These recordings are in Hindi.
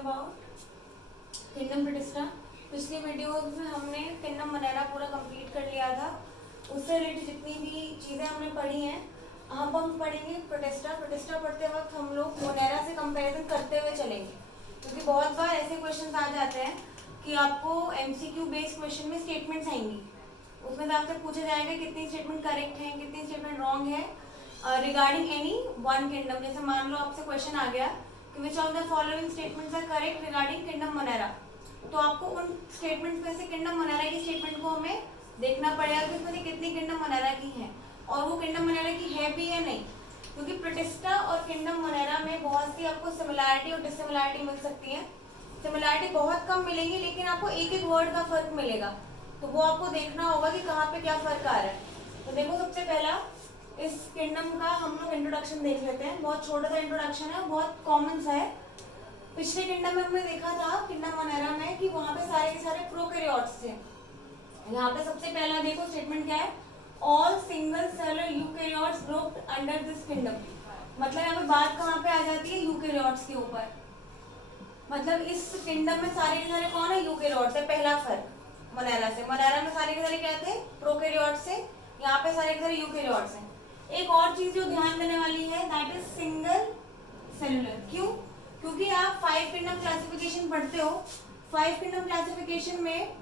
About kingdom protista. पिछली वीडियो में हमने किंगडम मोनेरा पूरा कंप्लीट कर लिया था। उससे रिलेटेड जितनी भी चीज़ें हमने पढ़ी हैं अब हम पढ़ेंगे प्रोटिस्टा। प्रोटिस्टा पढ़ते वक्त हम लोग मोनेरा से कंपैरिजन करते हुए चलेंगे, क्योंकि बहुत बार ऐसे क्वेश्चन आ जाते हैं कि आपको एमसीक्यू बेस्ड क्वेश्चन में स्टेटमेंट्स आएंगी, उसमें से आपसे पूछा जाएगा कितनी स्टेटमेंट करेक्ट है, कितनी स्टेटमेंट रॉन्ग है रिगार्डिंग एनी वन किंगडम। जैसे मान लो आपसे क्वेश्चन आ गया कि which of the following statements are correct regarding kingdom monera, तो आपको उन स्टेटमेंट्स में से किंगडम मोनेरा की स्टेटमेंट को हमें देखना पड़ेगा कि उसमें से कितनी किंगडम मोनेरा की है और वो किंगडम मोनेरा की है भी या नहीं, क्योंकि प्रोटिस्टा और किंगडम मोनेरा में बहुत सी आपको सिमिलैरिटी और डिससिमिलैरिटी मिल सकती है। सिमिलैरिटी बहुत कम मिलेंगी, लेकिन आपको एक एक वर्ड का फर्क मिलेगा, तो वो आपको देखना होगा कि कहाँ पे क्या फर्क आ रहा है। तो देखो, सबसे पहला इस किंगडम का हम लोग इंट्रोडक्शन देख लेते हैं। बहुत छोटा सा इंट्रोडक्शन है, बहुत कॉमन सा है। पिछले किंगडम में हमने देखा था किंगडम मोनेरा में कि वहाँ पे सारे के सारे प्रोकैरियोट्स थे। यहाँ पे सबसे पहला देखो स्टेटमेंट क्या है, all single seller eukaryotes grouped under this kingdom. मतलब यहाँ पे बात कहाँ पे आ जाती है, यूकैरियोट्स के ऊपर। मतलब इस किंगडम में सारे के सारे कौन है, यूकैरियोट्स है। पहला फर्क मोनेरा से, मोनेरा में सारे के सारे क्या थे, प्रोकैरियोट्स से, यहाँ पे सारे के सारे यूकैरियोट्स हैं। एक और चीज जो ध्यान देने वाली है दैट इज सिंगल सेलुलर। क्यों? क्योंकि आप 5 किंगडम क्लासिफिकेशन पढ़ते हो। 5 किंगडम क्लासिफिकेशन में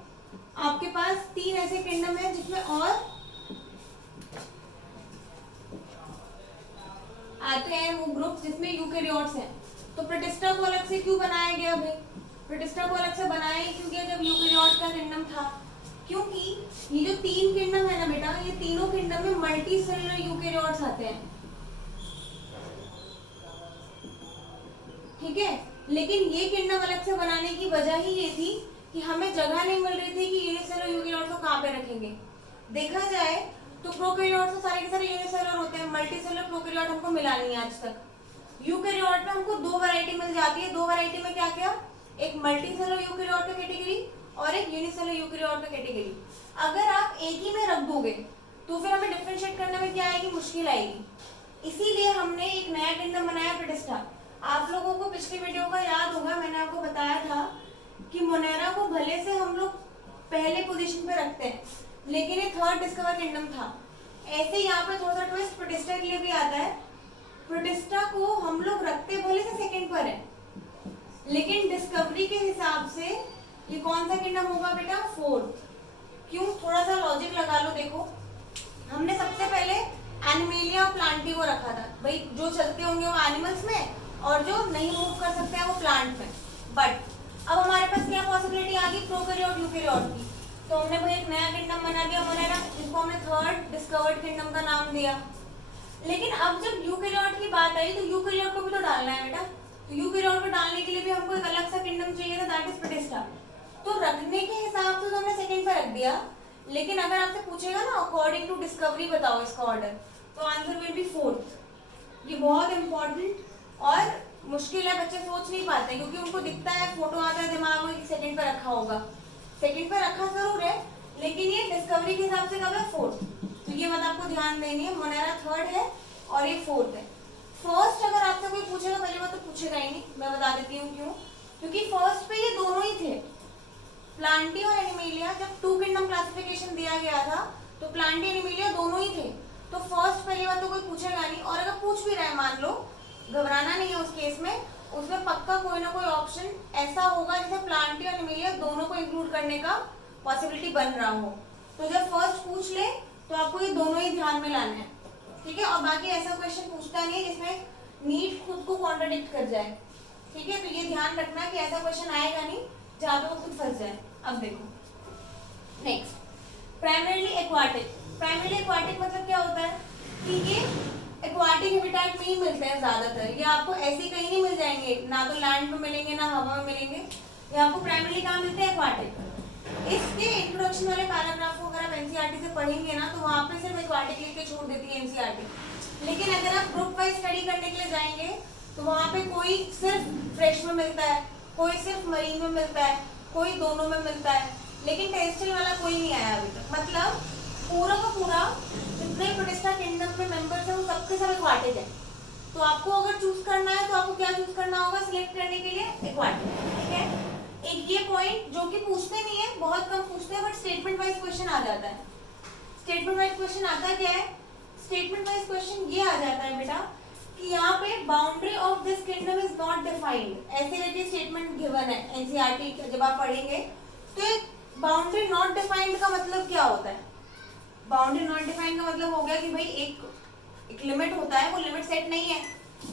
आपके पास 3 ऐसे किंगडम है जिसमें और आते हैं वो ग्रुप जिसमें यूकैरियोट्स हैं। तो प्रोटिस्टा को अलग से क्यों बनाया गया भाई? प्रोटिस्टा को अलग से बनाया ही क्योंकि जब यूकैरियोट का किंगडम था, क्योंकि ये जो 3 किंगडम है ना बेटा, ये तीनों किंगडम में मल्टी सेलुलर यूकैरियोट्स आते हैं, ठीक है। लेकिन ये किंगडम अलग से बनाने की वजह ही ये थी कि हमें जगह नहीं मिल रही थी कि यूनिसेलुलर यूकैरियोट्स को कहाँ पे रखेंगे। देखा जाए तो प्रोकैरियोट्स तो सारे के सारे यूनिसेलुलर होते हैं, मल्टी सेलुलर प्रोकैरियोट हमको मिला नहीं है आज तक। यूकैरियोट में हमको 2 वैरायटी मिल जाती है। 2 वैरायटी में क्या क्या, एक मल्टी सेलुलर यूकैरियोट का कैटेगरी और एक यूनिसेलुलर यूकैरियोट का कैटेगरी। अगर आप एक ही में रख दोगे तो फिर हमें डिफरेंशिएट करने में क्या आएगी, मुश्किल आएगी। इसीलिए हमने एक नया किंगडम बनाया प्रोटिस्टा। आप लोगों को पिछली वीडियो का याद होगा, मैंने आपको बताया था कि मोनेरा को भले से हम लोग पहले पोजीशन पे रखते हैं, लेकिन ये 3rd डिस्कवर किंगडम था। ऐसे यहाँ पे थोड़ा सा ट्विस्ट प्रोटिस्टा के लिए भी आता है। प्रोटिस्टा को हम लोग रखते भले से 2nd पर है, लेकिन डिस्कवरी के हिसाब से ये कौन सा किंगडम होगा बेटा, 4th। क्यों? थोड़ा सा लॉजिक लगा लो। देखो, हमने सबसे पहले एनिमेलिया और प्लांटी को रखा था। भाई जो चलते होंगे वो एनिमल्स में और जो नहीं मूव कर सकते हैं वो प्लांट में। बट अब हमारे पास क्या पॉसिबिलिटी आ गई, प्रोकैरियोट यूकैरियोट की। तो हमने भाई एक नया किंगडम बना दिया मोनेरा, जिसको हमने 3rd डिस्कवर्ड किंगडम का नाम दिया। लेकिन अब जब यूकैरियोट की बात आई तो यूकैरियोट को भी तो डालना है बेटा। तो यूकैरियोट को डालने के लिए भी हमको एक अलग सा किंगडम चाहिए था, दैट इज प्रोटिस्टा। तो रखने के हिसाब से तो हमने 2nd पर रख दिया, लेकिन अगर आपसे पूछेगा ना अकॉर्डिंग टू डिस्कवरी बताओ इसका ऑर्डर, तो आंसर विल बी 4th। ये बहुत इंपॉर्टेंट और मुश्किल है, बच्चे सोच नहीं पाते क्योंकि उनको दिखता है, फोटो आता है दिमाग में कि 2nd पर रखा होगा। 2nd पर रखा जरूर है, लेकिन ये डिस्कवरी के हिसाब से कब है, 4th। तो ये बात आपको ध्यान देनी है, मोनेरा 3rd है और ये 4th है। फर्स्ट अगर आपसे कोई पूछेगा, पहली बात तो पूछेगा ही नहीं, मैं बता देती हूँ क्यों। क्योंकि फर्स्ट पे ये दोनों ही थे, प्लांटी और एनिमेलिया। जब 2 किंगडम क्लासिफिकेशन दिया गया था तो प्लांटी एनिमेलिया दोनों ही थे। तो फर्स्ट पहली बात तो कोई पूछेगा नहीं, और अगर पूछ भी रहा है मान लो, घबराना नहीं है उस केस में, उसमें पक्का कोई ना कोई ऑप्शन ऐसा होगा जिसमें प्लांटी और एनिमेलिया दोनों को इंक्लूड करने का पॉसिबिलिटी बन रहा हो। तो जब फर्स्ट पूछ ले तो आपको ये दोनों ही ध्यान में लाना है, ठीक है। और बाकी ऐसा क्वेश्चन पूछता नहीं है जिसमें नीट खुद को कॉन्ट्राडिक्ट कर जाए, ठीक है। तो ये ध्यान रखना कि ऐसा क्वेश्चन आएगा नहीं जहाँ पे वो खुद फंस जाए। अब देखो next, primarily aquatic. Primarily aquatic मतलब क्या होता है कि ये एक्वाटिक हैबिटेट में ही मिलते हैं ज्यादातर। ये आपको ऐसे कहीं नहीं मिल जाएंगे, ना तो लैंड में मिलेंगे ना हवा में मिलेंगे। ये आपको प्राइमरीली कहाँ मिलते हैं, एक्वाटिक। इसके इंट्रोडक्शन वाले पैराग्राफ को अगर आप एनसीईआरटी से पढ़ेंगे ना तो वहाँ पे सिर्फ एक्वाटिक लिख के छोड़ देती है एनसीईआरटी। लेकिन अगर आप ग्रुप वाइज स्टडी करने के लिए जाएंगे तो वहाँ पे कोई सिर्फ फ्रेश में मिलता है, कोई सिर्फ मरीन में मिलता है, कोई दोनों में मिलता है, लेकिन टेरेस्ट्रियल वाला कोई नहीं आया अभी तक। मतलब पूरा का पूरा जितने प्रोटिस्टा किंगडम में मेंबर्स हैं वो सबके सब एक्वाटिक है। तो आपको अगर चूज करना है तो आपको क्या चूज करना होगा सिलेक्ट करने के लिए? एक्वाटिक, ठीक है। एक ये पॉइंट जो कि पूछते नहीं है, बहुत कम पूछते हैं, बट स्टेटमेंट वाइज क्वेश्चन आ जाता है। स्टेटमेंट वाइज क्वेश्चन आता क्या है? स्टेटमेंट वाइज क्वेश्चन ये आ जाता है बेटा कि यहाँ पे boundary of this kingdom is not defined, ऐसे करके स्टेटमेंट गिवन है एनसीईआरटी जब आप पढ़ेंगे। तो बाउंड्री नॉट डिफाइंड का मतलब क्या होता है? बाउंड्री नॉट डिफाइंड का मतलब हो गया कि भाई एक लिमिट होता है, वो लिमिट सेट नहीं है।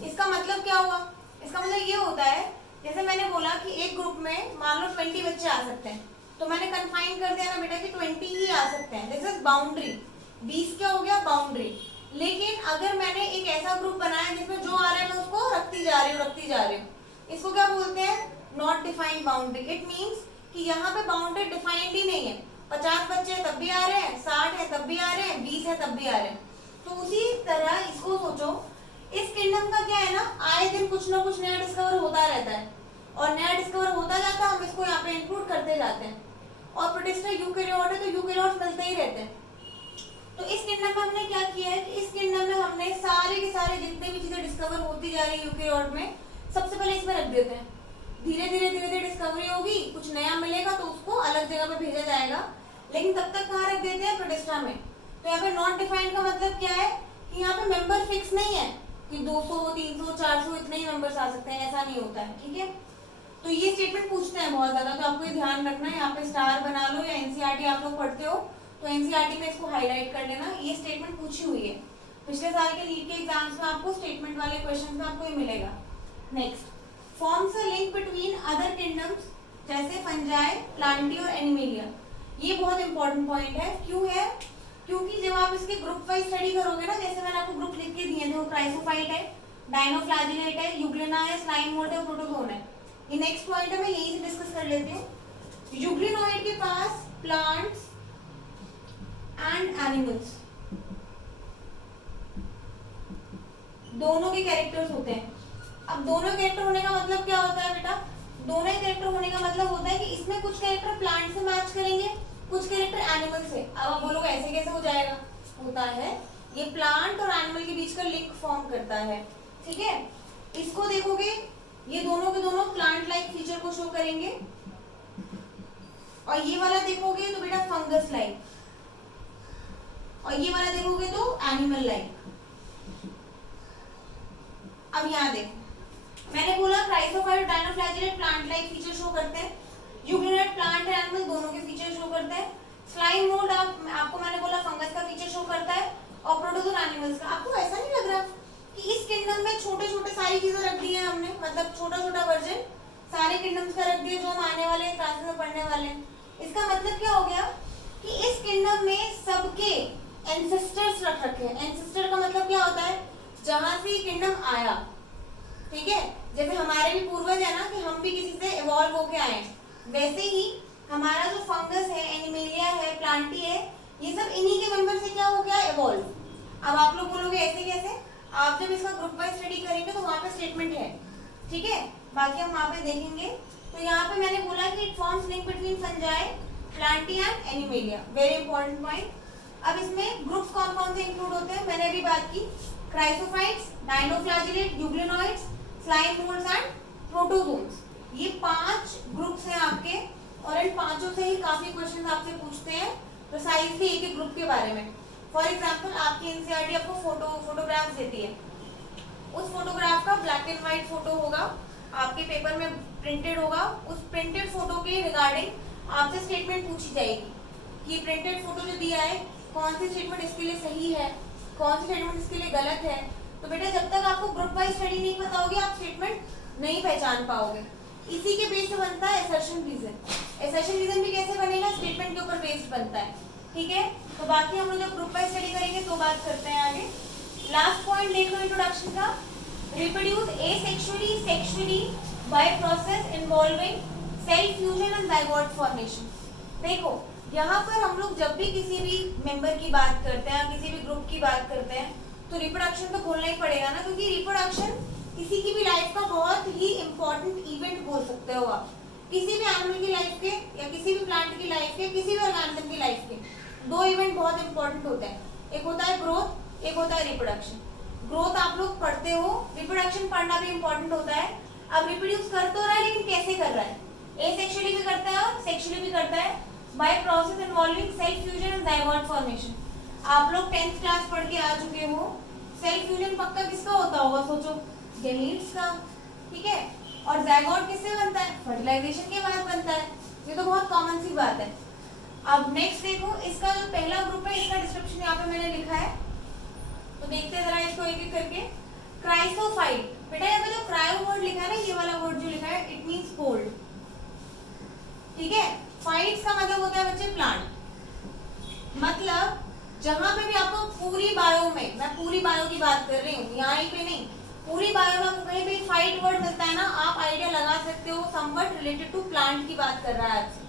इसका मतलब क्या हुआ? इसका मतलब ये होता है, जैसे मैंने बोला कि एक ग्रुप में मान लो 20 बच्चे आ सकते हैं, तो मैंने कन्फाइन कर दिया ना बेटा कि 20 ही आ सकते हैं, दिस इज बाउंड्री। 20 क्या हो गया? बाउंड्री। लेकिन अगर मैंने एक ऐसा ग्रुप बनाया जिसमें जो आ रहा है मैं उसको रखती जा रही हूँ, इसको क्या बोलते हैं? Not defined boundary. It means कि यहाँ पे बाउंड्री डिफाइंड ही नहीं है। 50 बच्चे हैं तब भी आ रहे हैं, 60 है तब भी आ रहे हैं, 20 है तब भी आ रहे हैं। तो उसी तरह इसको सोचो, इस किंगडम का क्या है ना, आए दिन कुछ ना कुछ नया डिस्कवर होता रहता है, और नया डिस्कवर होता जाता है, हम इसको यहाँ पे इंक्लूड करते जाते हैं। और प्रोटिस्टा यूकेरियोट है तो यूकेरियोट्स मिलते ही रहते हैं। तो इस किंगडम में हमने क्या किया है कि इस किंगडम में हमने सारे के सारे जितने भी चीजें डिस्कवर होती जा रही है यूकेरियोट में, सबसे पहले इसमें रख देते हैं। धीरे धीरे डिस्कवरी होगी, कुछ नया मिलेगा तो उसको अलग जगह पे भेजा जाएगा, लेकिन तब तक कहाँ रख देते हैं? प्रोटिस्टा में। तो यहाँ पे नॉट डिफाइंड का मतलब क्या है कि यहाँ पे मेंबर फिक्स नहीं है कि 200, 300, 400 इतने ही मेंबर्स आ सकते हैं, ऐसा नहीं होता है, ठीक है। तो ये स्टेटमेंट पूछते हैं बहुत ज्यादा, तो आपको ये ध्यान रखना है। यहाँ पे स्टार बना लो, या एनसीईआरटी आप लोग पढ़ते हो तो एनसीईआरटी में इसको हाईलाइट कर लेना, ये स्टेटमेंट पूछी हुई है। पिछले साल के नीट के एग्जाम्स में आपको स्टेटमेंट वाले क्वेश्चन में आपको ये मिलेगा। Next, forms a link between other kingdoms जैसे फंजाई, प्लांटी और एनिमेलिया। ये बहुत इंपॉर्टेंट पॉइंट है। क्यों है? क्योंकि जब आप इसके ग्रुप वाइज स्टडी करोगे ना, जैसे मैंने आपको ग्रुप लिख के दिए थे, वो क्राइसोफाइट है, डायनोफ्लैजिलेट है, यूग्लिना है, स्लाइम मोल्ड है, प्रोटोजोन है। ये नेक्स्ट पॉइंट है, मैं यही से डिस्कस कर लेती हूँ। यूग्लिनोइड के पास प्लांट्स एंड एनिमल्स दोनों के कैरेक्टर्स होते हैं। अब दोनों कैरेक्टर होने का मतलब क्या होता है बेटा? दोनों कैरेक्टर होने का मतलब होता है कि इसमें कुछ कैरेक्टर प्लांट से मैच करेंगे, कुछ कैरेक्टर एनिमल से। अब आप बोलोगे ऐसे कैसे हो जाएगा? होता है, ये प्लांट और एनिमल के बीच का लिंक फॉर्म करता है, ठीक है। इसको देखोगे, ये दोनों के दोनों प्लांट लाइक फीचर को शो करेंगे, और ये वाला देखोगे तो बेटा फंगस लाइक, और ये वाला देखोगे तो एनिमल लाइक। अब यहाँ देखो, मैंने बोला chrysophyte, dinoflagellate plant like feature show करते हैं, यूग्लिनोइड प्लांट और एनिमल दोनों के फीचर शो करते हैं, स्लाइम मोल्ड आपको मैंने बोला फंगस का फीचर शो करता है, और प्रोटोजोन एनिमल्स का। आपको ऐसा नहीं लग रहा कि इस किंगडम में छोटे छोटे सारी चीजें रख दी है हमने, मतलब छोटा छोटा वर्जन सारे किंगडम्स का रख दिया जो हम आने वाले क्लासेस में पढ़ने वाले हैं। इसका मतलब क्या हो गया कि इस किंगडम में सबके एंसेस्टर्स रख रखे हैं। एंसेस्टर का मतलब क्या होता है? जहां से किंगडम आया, ठीक है। जैसे हमारे भी पूर्वज है ना कि हम भी किसी से इवॉल्व होके आए, वैसे ही हमारा जो फंगस है, एनिमेलिया है, प्लांटी है, ये सब इन्हीं के मेंबर से क्या हो गया? इवॉल्व। अब आप लोग बोलोगे ऐसे कैसे? आप जब इसका ग्रुप वाइज स्टडी करेंगे तो वहां पे स्टेटमेंट है, ठीक है, बाकी हम वहां पे देखेंगे। तो यहाँ पे मैंने बोला कि it forms link between fungi, Plantae and animalia, very important point. अब इसमें ग्रुप्स कौन कौन से इंक्लूड होते हैं मैंने अभी बात की, chrysophytes, dinoflagellate, euglenoids, slime moulds and protozoans. ये 5 ग्रुप्स हैं आपके, और इन पांचों से ही काफी क्वेश्चन आपसे पूछते हैं प्रिसाइजली एक एक ग्रुप के बारे में। फॉर एग्जाम्पल आपकी एनसीईआरटी आपको फोटोग्राफ्स देती है, उस फोटोग्राफ का ब्लैक एंड व्हाइट फोटो होगा, आपके पेपर में प्रिंटेड होगा, उस प्रिंटेड फोटो के रिगार्डिंग आपसे स्टेटमेंट पूछी जाएगी कि प्रिंटेड फोटो जो दिया है कौन सी स्टेटमेंट इसके लिए सही है, कौन सी स्टेटमेंट इसके लिए गलत है। तो बेटा जब तक आपको ग्रुप वाइज स्टडी नहीं पता होगी आप स्टेटमेंट नहीं पहचान पाओगे। इसी के बेस पे बनता है असर्शन रीजन। असर्शन रीजन भी कैसे बनेगा? स्टेटमेंट के ऊपर बेस्ड बनता है, ठीक है। तो बाकी हम लोग जब ग्रुप वाइज स्टडी करेंगे तो बात करते हैं आगे। लास्ट पॉइंट देख लो इंट्रोडक्शन का, reproduce asexually sexually by process involving cell fusion and zygote formation. देखो यहाँ पर हम लोग जब भी किसी भी मेंबर की बात करते हैं, किसी भी ग्रुप की बात करते हैं, तो रिप्रोडक्शन तो बोलना ही पड़ेगा ना, क्योंकि रिप्रोडक्शन किसी की भी लाइफ का बहुत ही इंपॉर्टेंट इवेंट बोल सकते हो आप। किसी भी एनिमल की लाइफ के, या किसी भी प्लांट की लाइफ के, किसी भी ऑर्गेनिज्म की लाइफ के 2 इवेंट बहुत इंपॉर्टेंट होते हैं, एक होता है ग्रोथ, एक होता है रिप्रोडक्शन। ग्रोथ आप लोग पढ़ते हो, रिप्रोडक्शन पढ़ना भी इंपॉर्टेंट होता है। अब रिप्रोड्यूस कर तो रहा है लेकिन कैसे कर रहा है, एसेक्सुअली भी करता है और सेक्सुअली भी करता है, bye process involving self fusion and zygote formation. आप लोग 10th क्लास पढ़ के आ चुके हो, सेल्फ फ्यूजन पक्का किसका होता होगा, सोचो, गैमीट्स का, ठीक है। और जाइगोट किससे बनता है, फर्टिलाइजेशन के बाद बनता है, ये तो बहुत कॉमन सी बात है। अब नेक्स्ट देखो, इसका जो पहला ग्रुप है इसका डिस्क्रिप्शन यहाँ पे मैंने लिखा है, तो देखते हैं जरा इसको एक एक करके। क्राइसोफाइट, बेटा यहाँ पे जो क्रायो वर्ड लिखा है ना, ये वाला वर्ड जो लिखा है, इट मींस कोल्ड, ठीक है। फाइट्स का मतलब होता है बच्चे प्लांट, मतलब जहां पे भी आपको पूरी बायो में, मैं पूरी बायो की बात कर रही हूँ, यहाँ पे नहीं, पूरी बायो में आपको कहीं भी फाइट वर्ड मिलता है ना, आप आइडिया लगा सकते हो समवट रिलेटेड टू प्लांट की बात कर रहा है आपसे,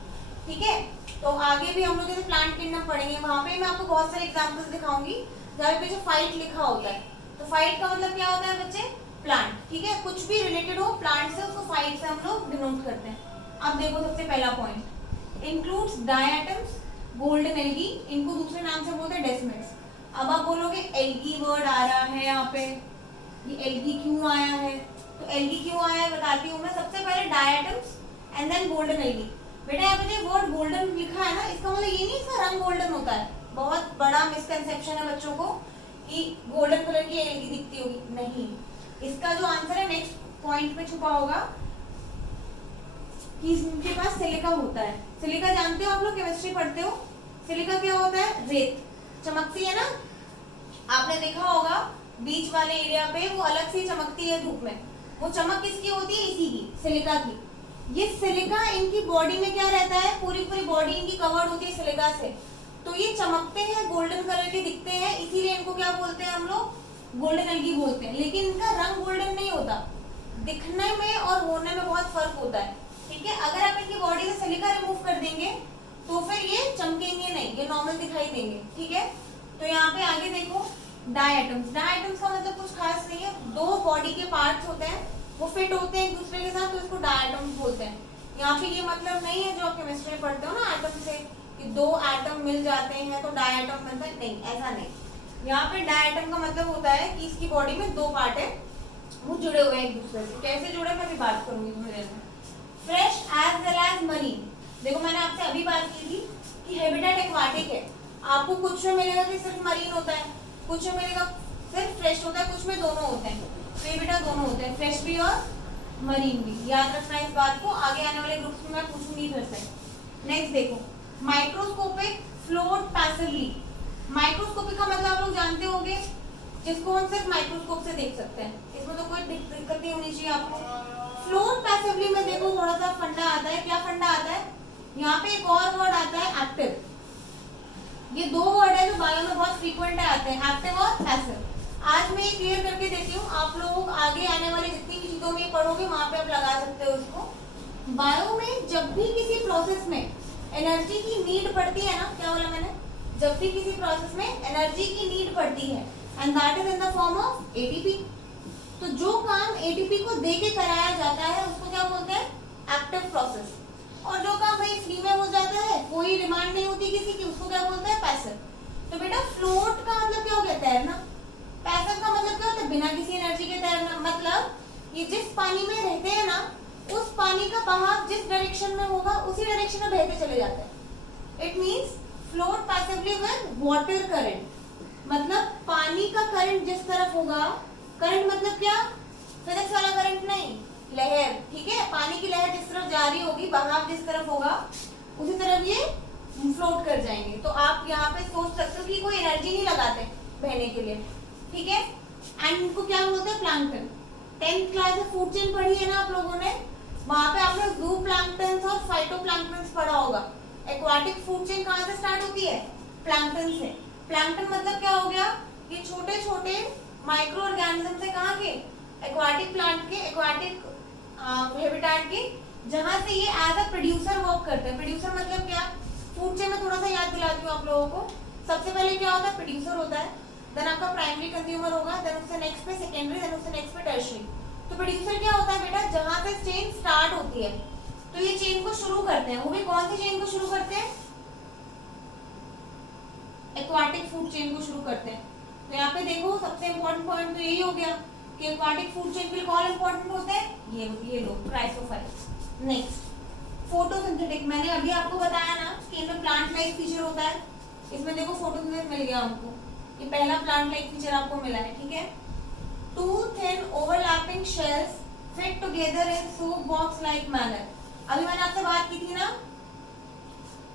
ठीक है। तो आगे भी हम लोग जैसे प्लांट किंगडम पढ़ेंगे, वहां पे मैं आपको बहुत सारे एग्जांपल्स दिखाऊंगी जहाँ पे जो फाइट लिखा होता है। तो फाइट का मतलब क्या होता है बच्चे, प्लांट, ठीक है। कुछ भी रिलेटेड हो प्लांट से, उसको फाइट से हम लोग डिनोट करते हैं। अब देखो सबसे पहला point, includes diatoms, golden algae, इनको दूसरे नाम से बोलते हैं डेस्मिड्स। अब आप बोलोगे एल्गी वर्ड आ रहा है यहाँ पे, ये एल्गी क्यों आया है, तो एल्गी क्यों आया है बताती हूँ मैं। सबसे पहले diatoms and then golden algae. बेटा यहाँ पे जो वर्ड गोल्डन लिखा है ना, इसका मतलब ये नहीं इसका रंग गोल्डन होता है, बहुत बड़ा मिसकंसेप्शन है बच्चों को कि गोल्डन कलर की एल्गी दिखती होगी, नहीं। इसका जो आंसर है नेक्स्ट पॉइंट में छुपा होगा कि इसके पास सिलिका होता है। सिलिका जानते हो आप लोग, केमिस्ट्री पढ़ते हो, सिलिका क्या होता है, रेत, चमकती है ना, आपने देखा होगा बीच वाले एरिया पे वो अलग से चमकती है धूप में, वो चमक किसकी होती है, इसी की, सिलिका की। ये सिलिका इनकी बॉडी में क्या रहता है, पूरी पूरी बॉडी इनकी कवर्ड होती है सिलिका से, तो ये चमकते हैं, गोल्डन कलर के दिखते हैं, इसीलिए इनको क्या बोलते हैं हम लोग, गोल्डन एल्गी बोलते हैं। लेकिन इनका रंग गोल्डन नहीं होता, दिखने में और होने में बहुत फर्क होता है, ठीक है। अगर आप इनकी बॉडी से सिलिका रिमूव कर देंगे तो फिर ये चमकेंगे नहीं, ये नॉर्मल दिखाई देंगे, ठीक है। तो यहाँ पे आगे देखो, डायटम्स, डायटम्स का मतलब कुछ खास नहीं है, दो बॉडी के पार्ट्स होते हैं, वो फिट होते हैं एक दूसरे के साथ, तो इसको डायटम्स बोलते हैं। यहाँ पे ये मतलब नहीं है जो आप केमिस्ट्री में पढ़ते हो ना एटम से, कि दो एटम मिल जाते हैं तो डायटम बनता है, नहीं, ऐसा नहीं। यहाँ पे डायटम का मतलब होता है कि इसकी बॉडी में दो पार्ट है, वो जुड़े हुए हैं एक दूसरे से। कैसे जुड़े मैं भी बात करूंगी थोड़ी देर में। Fresh as well as marine, देखो मैंने आपसे अभी बात की थी कि हैबिटेट एक्वाटिक है, आपको कुछ में मिलेगा कि सिर्फ मरीन होता है, कुछ में मिलेगा सिर्फ फ्रेश होता है, कुछ में दोनों होते हैं, तो ये बेटा दोनों होते हैं, फ्रेश भी और मरीन भी, याद रखना इस बात को, आगे आने वाले ग्रुप्स में मैं पूछूंगी फिर से। नेक्स्ट देखो, माइक्रोस्कोपिक फ्लोट पैसिवली, माइक्रोस्कोपिक का मतलब आप लोग जानते होंगे, जिसको हम सिर्फ माइक्रोस्कोप से देख सकते हैं, इसमें तो कोई दिक्कत नहीं होनी चाहिए आपको। फ्लोट पैसिवली में देखो थोड़ा सा फंडा आता है, क्या फंडा आता है, यहाँ पे एक और वर्ड आता है एक्टिव, ये दो वर्ड है जो बायो में बहुत फ्रीक्वेंट आते हैं, एक्टिव और पैसिव। आज मैं ये क्लियर करके देती हूँ, आप लोग आगे आने वाली जितनी भी चीजों में पढ़ोगे वहां पे आप लगा सकते हो उसको। बायो में जब भी किसी प्रोसेस में एनर्जी की नीड पड़ती है ना, क्या बोला मैंने, जब भी किसी प्रोसेस में एनर्जी की नीड पड़ती है, and that is in the form of ATP, तो जो काम एटीपी को दे के कराया जाता है उसको क्या बोलते हैं, एक्टिव प्रोसेस। और जो काम भाई फ्री में हो जाता है, कोई डिमांड नहीं होती किसी की, उसको क्या बोलते हैं, पैसिव। तो बेटा फ्लोट का मतलब क्या हो गया, तैरना, पैसिव का मतलब क्या होता है, बिना किसी एनर्जी के तैरना, मतलब ये जिस पानी में रहते हैं ना, उस पानी का बहाव जिस डायरेक्शन में होगा उसी डायरेक्शन में बहते चले जाते हैं। It means float passively with water current, मतलब पानी का करंट जिस तरफ होगा, करंट मतलब क्या, फिजिक्स वाला करंट नहीं, लहर, ठीक है, पानी की लहर जिस तरफ जा रही होगी, बहाव जिस तरफ होगा उसी तरफ ये फ्लोट कर जाएंगे। तो आप यहाँ पे सोच सकते हो कि कोई एनर्जी नहीं लगाते बहने के लिए, ठीक है। एंड इनको क्या बोलते हैं, प्लैंकटन। 10th क्लास में फूड चेन पढ़ी है ना आप लोगों ने, वहां पे आपने जू प्लैंकटन्स और फाइटोप्लैंक्टन्स पढ़ा होगा। एक्वाटिक फूड चेन कहाँ से स्टार्ट होती है, प्लैंकटन से। प्लैंकटन मतलब क्या हो गया, ये छोटे छोटे माइक्रो ऑर्गेनिज्म से, कहाँ के, एक्वाटिक प्लांट के, एक्वाटिक हैबिटेट के, जहां से ये एज अ प्रोड्यूसर वर्क करते हैं। प्रोड्यूसर मतलब क्या, फूड चेन में थोड़ा सा याद दिलाती हूँ आप लोगों को। सबसे पहले क्या होता है, प्रोड्यूसर होता है, देन आपका प्राइमरी कंज्यूमर होगा, देन उससे नेक्स्ट पे सेकेंडरी, देन उससे नेक्स्ट पे टर्शियरी। तो प्रोड्यूसर क्या होता है बेटा, जहां से चेन स्टार्ट होती है, तो ये चेन को शुरू करते हैं, वो भी कौन सी चेन को शुरू करते हैं, एक्वाटिक फूड चेन को शुरू करते हैं। तो यहाँ पे देखो सबसे इम्पोर्टेंट पॉइंट तो यही हो गया कि एक्वाटिक फूड चेन के कौन इम्पोर्टेंट होते हैं, ये लोग क्राइसोफाइट्स। नेक्स्ट फोटोसिंथेटिक, मैंने अभी आपको बताया ना कि इनमें प्लांट लाइक फीचर होता है। इसमें देखो फोटोसिंथेसिस मिल गया हमको, ये पहला प्लांट लाइक फीचर आपको मिला है, ठीक है। Two thin overlapping shells fit together in soap box like manner. अभी मैंने आपसे बात की थी ना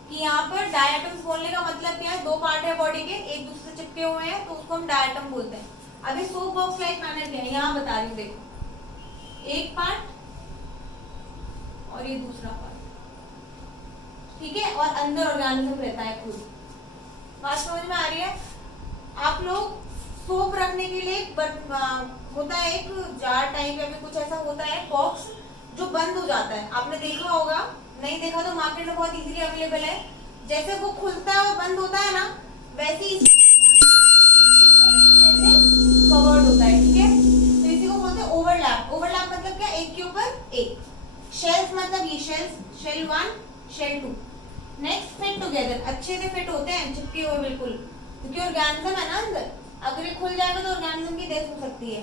कि यहाँ पर डायटम्स बोलने का मतलब क्या है, दो पार्ट है बॉडी के एक दूसरे से चिपके हुए हैं तो उसको हम डायटम बोलते हैं। अभी सोप बॉक्स लाइक मैनर क्या है यहाँ बता रही हूँ, देखो एक पार्ट और ये दूसरा पार्ट, ठीक है, और अंदर ऑर्गेनिज्म रहता है खुद। बात समझ में आ रही है? आप लोग सोप रखने के लिए होता है एक जार टाइप या फिर कुछ ऐसा होता है बॉक्स जो बंद हो जाता है, आपने देखा होगा, नहीं देखा तो मार्केट में बहुत इजीली अवेलेबल है। जैसे वो खुलता है और बंद होता है ना, वैसे ही कवर्ड होता है, ठीक है। तो इसी को बोलते हैं ओवरलैप। ओवरलैप मतलब क्या, एक के ऊपर एक। शेल्स मतलब ये shells, shell 1 shell 2। Next fit together, अच्छे से फिट होते हैं, चिपके हुए बिल्कुल, क्योंकि ऑर्गेनिज्म है ना अंदर, अगर ये खुल जाएगा तो ऑर्गेनिज्म की डेथ हो सकती है।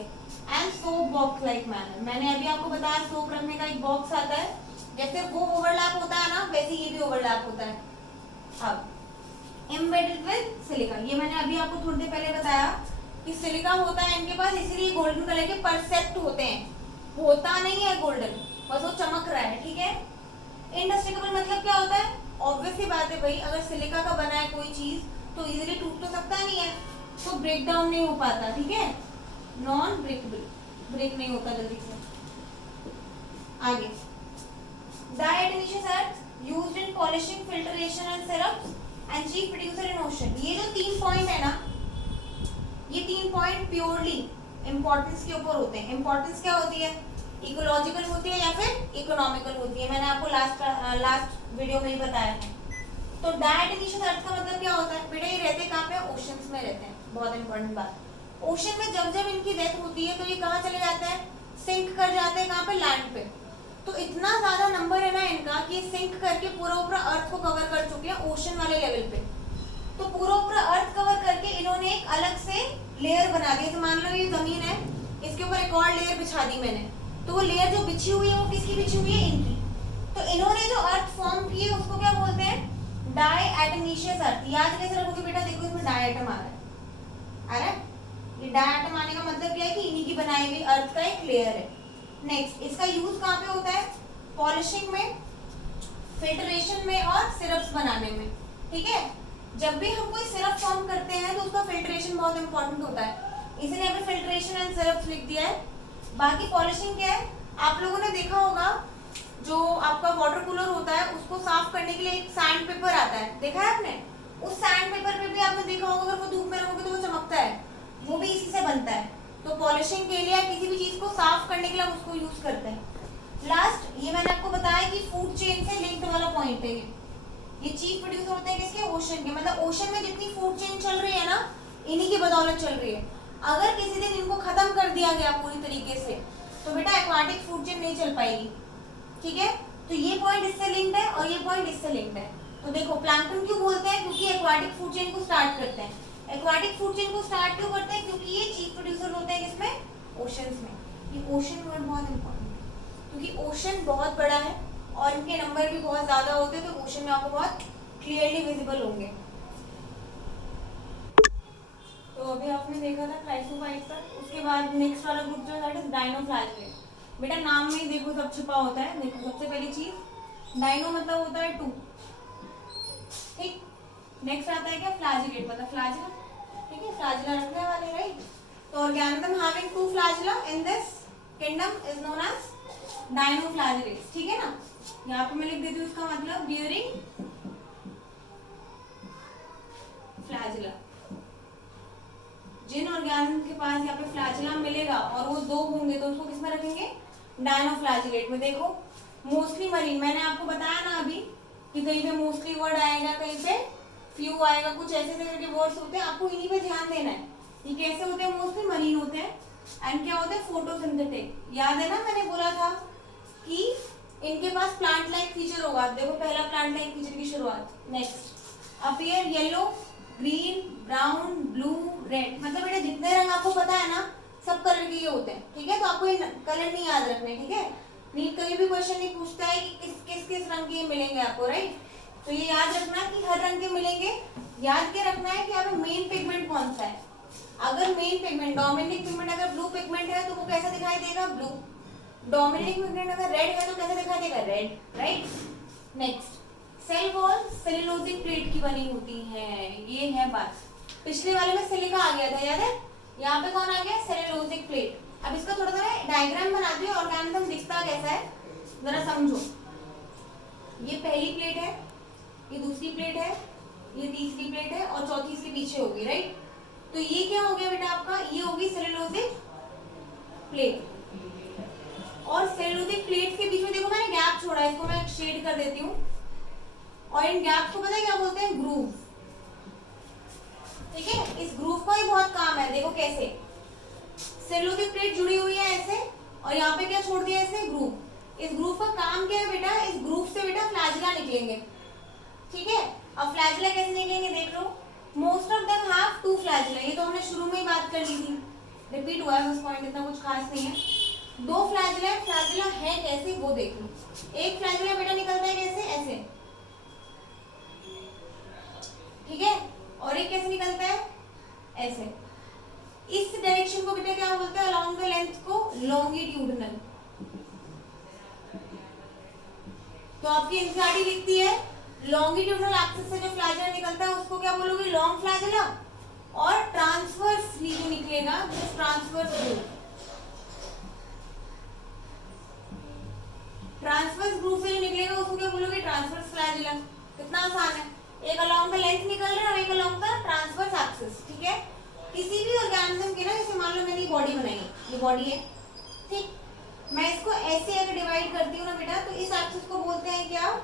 And soap box like manner, मैंने अभी आपको बताया सोप रखने का एक बॉक्स आता है, जैसे वो ओवरलैप होता है ना वैसे ये भी ओवरलैप होता है। अब एम्बेडेड विद सिलिका, ये मैंने अभी आपको थोड़ी देर पहले बताया कि सिलिका होता है इनके पास, इसीलिए गोल्डन कलर के परसेप्ट होते हैं, होता नहीं है गोल्डन, बस वो चमक रहा है, ठीक है। इनडेस्ट्रक्टिबल मतलब क्या होता है, ऑब्वियस सी बात है भाई, अगर सिलिका का बना है कोई चीज तो इजीली टूट तो सकता नहीं है, तो ब्रेक डाउन नहीं हो पाता, ठीक है, नॉन ब्रेकेबल, ब्रेक नहीं होता जल्दी से। आगे die adhesive earth used in polishing, filtration and syrups and chief producer in ocean. ये जो 3 पॉइंट है ना, ये 3 पॉइंट प्योरली इंपॉर्टेंस के ऊपर होते हैं। इंपॉर्टेंस क्या होती है, इकोलॉजिकल होती है या फिर इकोनॉमिकल होती है, मैंने आपको लास्ट वीडियो में ही बताया है। तो डाई एडहेसिव एर्थ का मतलब क्या होता है बेटा, ये रहते कहाँ पे, ओशंस में रहते हैं, बहुत इंपॉर्टेंट बात। ओशन में जब जब इनकी डेथ होती है तो ये कहाँ चले जाते हैं, सिंक कर जाते हैं, कहाँ पे, लैंड पे। तो इतना ज्यादा नंबर है ना इनका कि सिंक करके पूरा ऊपर अर्थ को कवर कर चुके हैं ओशन वाले लेवल पे। तो पूरा ऊपर अर्थ कवर करके इन्होंने एक अलग से लेयर बना दी। तो मान लो ये जमीन है, इसके ऊपर एक और लेयर बिछा दी मैंने, तो वो लेयर जो बिछी हुई है वो किसकी बिछी हुई है, इनकी। तो इन्होंने जो अर्थ फॉर्म की है उसको क्या बोलते हैं, डाई एटमीशियस अर्थ। याद कैसे रखोगे बेटा, देखो इसमें डाई एटम आ रहा है, ये डाई एटम आने का मतलब क्या है कि इन्हीं की बनाई हुई अर्थ का एक लेयर है। नेक्स्ट इसका यूज कहाँ पे होता है, पॉलिशिंग में, फिल्ट्रेशन में और सिरप्स बनाने में, ठीक है। जब भी हम कोई सिरप फॉर्म करते हैं तो उसका फिल्ट्रेशन बहुत इंपॉर्टेंट होता है, इसलिए यहाँ पे फिल्ट्रेशन एंड सिरप्स लिख दिया है। बाकी पॉलिशिंग क्या है, आप लोगों ने देखा होगा जो आपका वाटर कूलर होता है उसको साफ करने के लिए एक सैंड पेपर आता है, देखा है आपने, उस सैंड पेपर पे भी आपने देखा होगा अगर वो धूप में रखोगे तो वो चमकता है, वो भी इसी से बनता है। तो पॉलिशिंग के लिए किसी भी चीज को साफ करने के लिए हम उसको यूज करते हैं। लास्ट ये मैंने आपको बताया कि फूड चेन से लिंक्ड वाला पॉइंट है, ये चीफ प्रोड्यूसर होते हैं किसके, ओशन के। मतलब ओशन में जितनी फूड चेन चल रही है ना, इन्हीं की बदौलत चल रही है। अगर किसी दिन इनको खत्म कर दिया गया पूरी तरीके से तो बेटा एक्वाटिक फूड चेन नहीं चल पाएगी, ठीक है। तो ये पॉइंट इससे लिंक्ड है और ये पॉइंट इससे लिंक्ड है। तो देखो प्लैंक्टन क्यों बोलते हैं, क्योंकि एक्वाटिक फूड चेन को स्टार्ट करते हैं। एक्वाटिक फूड चेन को स्टार्ट क्यों करते हैं, क्योंकि ये चीफ प्रोड्यूसर होते हैं किसमें, ओशंस में। ये ओशन वर्ड बहुत इंपॉर्टेंट है क्योंकि ओशन बहुत बड़ा है और इनके नंबर भी बहुत ज्यादा होते हैं, तो ओशन में आपको बहुत क्लियरली विजिबल होंगे। तो अभी आपने देखा था क्राइसोफाइट का, उसके बाद नेक्स्ट वाला ग्रुप जो है डायनोफ्लैगेलेट। बेटा नाम में ही देखो सब छिपा होता है। देखो सबसे पहली चीज डायनो मतलब होता है 2, ठीक। नेक्स्ट आता है क्या, फ्लैजिलेट मतलब फ्लैजिला, ठीक है, फ्लैजिला रखने वाले, राइट। तो organism having 2 flagella in this kingdom is known as dinoflagellates, ठीक है ना। यहाँ पे मैं लिख देती हूँ उसका मतलब ड्यूरिंग फ्लैजिला। जिन ऑर्गेनिज्म के पास यहाँ पे फ्लैजिला मिलेगा और वो 2 होंगे तो उसको किसमें रखेंगे, डायनोफ्लैजिलेट में। देखो मोस्टली मरीन, मैंने आपको बताया ना अभी कि कहीं पे मोस्टली वर्ड आएगा, कहीं पे फ्यू आएगा, कुछ ऐसे करके वर्ड्स होते हैं, आपको इन्हीं पे ध्यान देना है। ये कैसे होते हैं, मोस्टली मरीन होते हैं। एंड क्या होते हैं, फोटोसिंथेटिक। याद है ना मैंने बोला था कि इनके पास प्लांट लाइक फीचर होगा। देखो पहला प्लांट लाइक फीचर की शुरुआत। Next appear yellow green, brown, blue, red, मतलब बेटा जितने रंग आपको पता है ना सब कलर के ये होते हैं, ठीक है। तो आपको ये कलर नहीं याद रखने, ठीक है। नीट कभी भी क्वेश्चन नहीं पूछता है कि किस रंग के मिलेंगे आपको, राइट। तो ये याद रखना कि हर रंग के मिलेंगे। याद क्या रखना है कि यहाँ पे मेन पिगमेंट कौन सा है। अगर मेन पिगमेंट डोमिनेटिंग पिगमेंट अगर ब्लू पिगमेंट है तो वो कैसा दिखाई देगा, ब्लू। डोमिनेटिंग पिगमेंट अगर रेड है तो कैसा दिखाई देगा, red, right. Next, cell wall cellulosic plate की बनी होती है, ये है बात। पिछले वाले में सिलिका आ गया था, याद है। यहाँ पे कौन आ गया, सेलुलोजिक प्लेट। अब इसका थोड़ा सा डायग्राम बनाती हूँ, ऑर्गेनिज्म दिखता कैसा है जरा समझो। ये पहली प्लेट है, ये दूसरी प्लेट है, ये तीसरी प्लेट है और चौथी इसके पीछे होगी, राइट। तो ये क्या हो गया बेटा आपका, ये होगी सेलुलोजिक प्लेट। और सेलुलोजिक प्लेट के बीच में देखो मैंने गैप छोड़ा है, इसको मैं शेड कर देती हूँ। और इन गैप को पता है क्या बोलते हैं, ग्रूव, ठीक है। इस ग्रूव का ही बहुत काम है, देखो कैसे सेलुलोजिक प्लेट जुड़ी हुई है ऐसे, और यहाँ पे क्या छोड़ दिया ऐसे, ग्रूव। इस ग्रूव का काम क्या है बेटा, इस ग्रूव से बेटा फ्लैजिला निकलेंगे, ठीक है। अब फ्लैजिला कैसे निकलेंगे देख लो। Most of them have to flagella, ये तो हमने शुरू में ही बात कर ली थी, रिपीट हुआ है बस, पॉइंट इतना कुछ खास नहीं है। दो फ्लैजिला, फ्लैजिला है कैसे वो देख लो। एक फ्लैजिला बेटा निकलता है कैसे, ऐसे, ठीक है। और एक कैसे निकलता है, ऐसे। इस डायरेक्शन को बेटा क्या बोलते हैं, अलोंग द लेंथ को लॉन्गिट्यूडिनल। तो आपकी एनसीईआरटी लिखती है लॉन्गिट्यूडिनल एक्सिस से जो फ्लैजिला निकलता है उसको क्या बोलोगे, लॉन्ग फ्लैजिला। और ट्रांसवर्सली जो निकलेगा वो ट्रांसवर्स ग्रूव। ट्रांसवर्स ग्रूव से जो निकलेगा उसको क्या बोलोगे, ट्रांसवर्स फ्लैजिला। कितना आसान है, एक अलोंग द लेंथ निकल रहा है और एक अलोंग द ट्रांसवर्स एक्सिस, ठीक है। किसी भी ऑर्गेनिज्म की ना, जैसे मान लो मैंने ये बॉडी बनाई है, ये बॉडी है, ठीक। मैं इसको ऐसे अगर डिवाइड करती हूँ ना बेटा, तो इस एक्सिस को बोलते हैं क्या,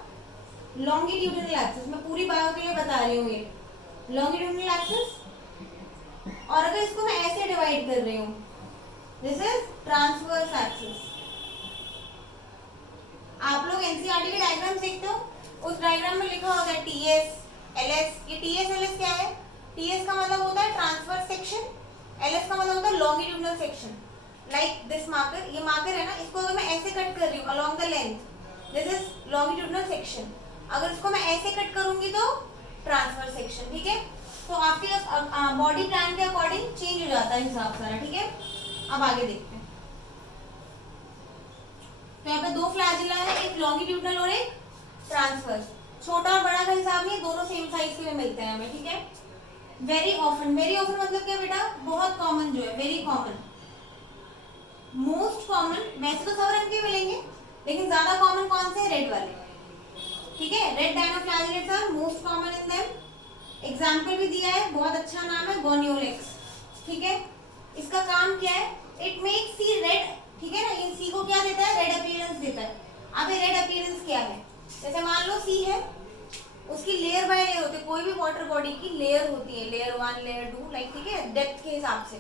लॉन्गिट्यूडिनल एक्सिस। मैं पूरी बायो के लिए बता रही हूँ, ये लॉन्गिट्यूडिनल एक्सिस। और अगर इसको मैं ऐसे डिवाइड कर रही हूँ, दिस इज ट्रांसवर्स एक्सिस। आप लोग एनसीईआरटी के डायग्राम देखते हो, उस डायग्राम में लिखा होगा टीएस, एलएस। ये टीएस एलएस क्या है, टीएस का मतलब होता है ट्रांसवर्स सेक्शन, एलएस का मतलब होता है longitudinal section. Like this marker, ये मार्कर है ना, इसको अगर मैं ऐसे कट कर रही हूँ along the length, this is longitudinal section. अगर इसको मैं ऐसे कट करूंगी तो ट्रांसवर्स सेक्शन, ठीक है। तो आपके बॉडी प्लान के अकॉर्डिंग चेंज हो जाता है हिसाब सारा, ठीक है। अब आगे देखते हैं। तो यहाँ पे दो फ्लैजिला है, एक लॉन्गिट्यूडिनल और एक ट्रांसवर्स। छोटा और बड़ा का हिसाब नहीं, दोनों सेम साइज के मिलते हैं हमें, ठीक है। वेरी ऑफन, वेरी ऑफन मतलब क्या बेटा, बहुत कॉमन जो है, वेरी कॉमन, मोस्ट कॉमन। वैसे तो सब रंग के मिलेंगे लेकिन ज्यादा कॉमन कौन से, रेड वाले, ठीक है। Red dinoflagellates are most common in them. Example भी दिया है, बहुत अच्छा नाम है, गोनियोलेक्स, ठीक है। इसका काम क्या है, इट मेक्स सी रेड, ठीक है ना। इन सी को क्या देता है, रेड अपीयरेंस देता है। अब ये रेड अपीयरेंस क्या है, जैसे मान लो सी है, उसकी लेयर बाय लेयर होती है, कोई भी वाटर बॉडी की लेयर होती है, लेयर 1 लेयर 2, लाइक, ठीक है, डेप्थ के हिसाब से।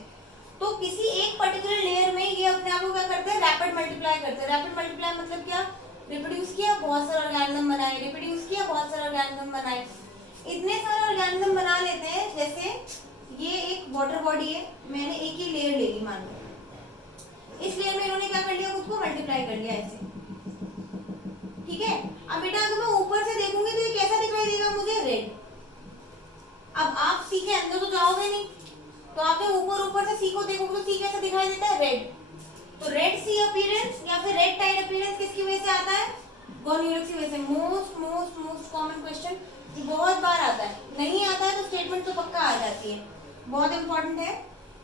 तो किसी एक पर्टिकुलर लेयर में ये अपने आप को क्या करते हैं, रैपिड मल्टीप्लाई करते हैं। रैपिड मल्टीप्लाई मतलब क्या, रिप्रोड्यूस किया, बहुत सारे ऑर्गेनिज्म बनाए, रिप्रोड्यूस किया, बहुत सारे ऑर्गेनिज्म बनाए। इतने सारे ऑर्गेनिज्म बना लेते हैं, जैसे ये एक वाटर बॉडी है, मैंने एक ही लेयर ले ली, मान लो इस लेयर में इन्होंने क्या कर लिया, खुद को मल्टीप्लाई कर लिया ऐसे, ठीक है। अब बेटा अगर मैं ऊपर से देखूंगी तो ये कैसा दिखाई देगा मुझे, रेड। अब आप सी के अंदर तो जाओगे नहीं, तो आप जब ऊपर से सी को देखोगे तो सी कैसा दिखाई देता है, रेड। तो रेड सी अपीयरेंस या फिर रेड टाइड अपीयरेंस किसकी वजह से आता है, गोनियोलेक्स की वजह से। Most most most common question जो बहुत बार आता है, नहीं आता है तो स्टेटमेंट तो पक्का आ जाती है। बहुत इंपॉर्टेंट है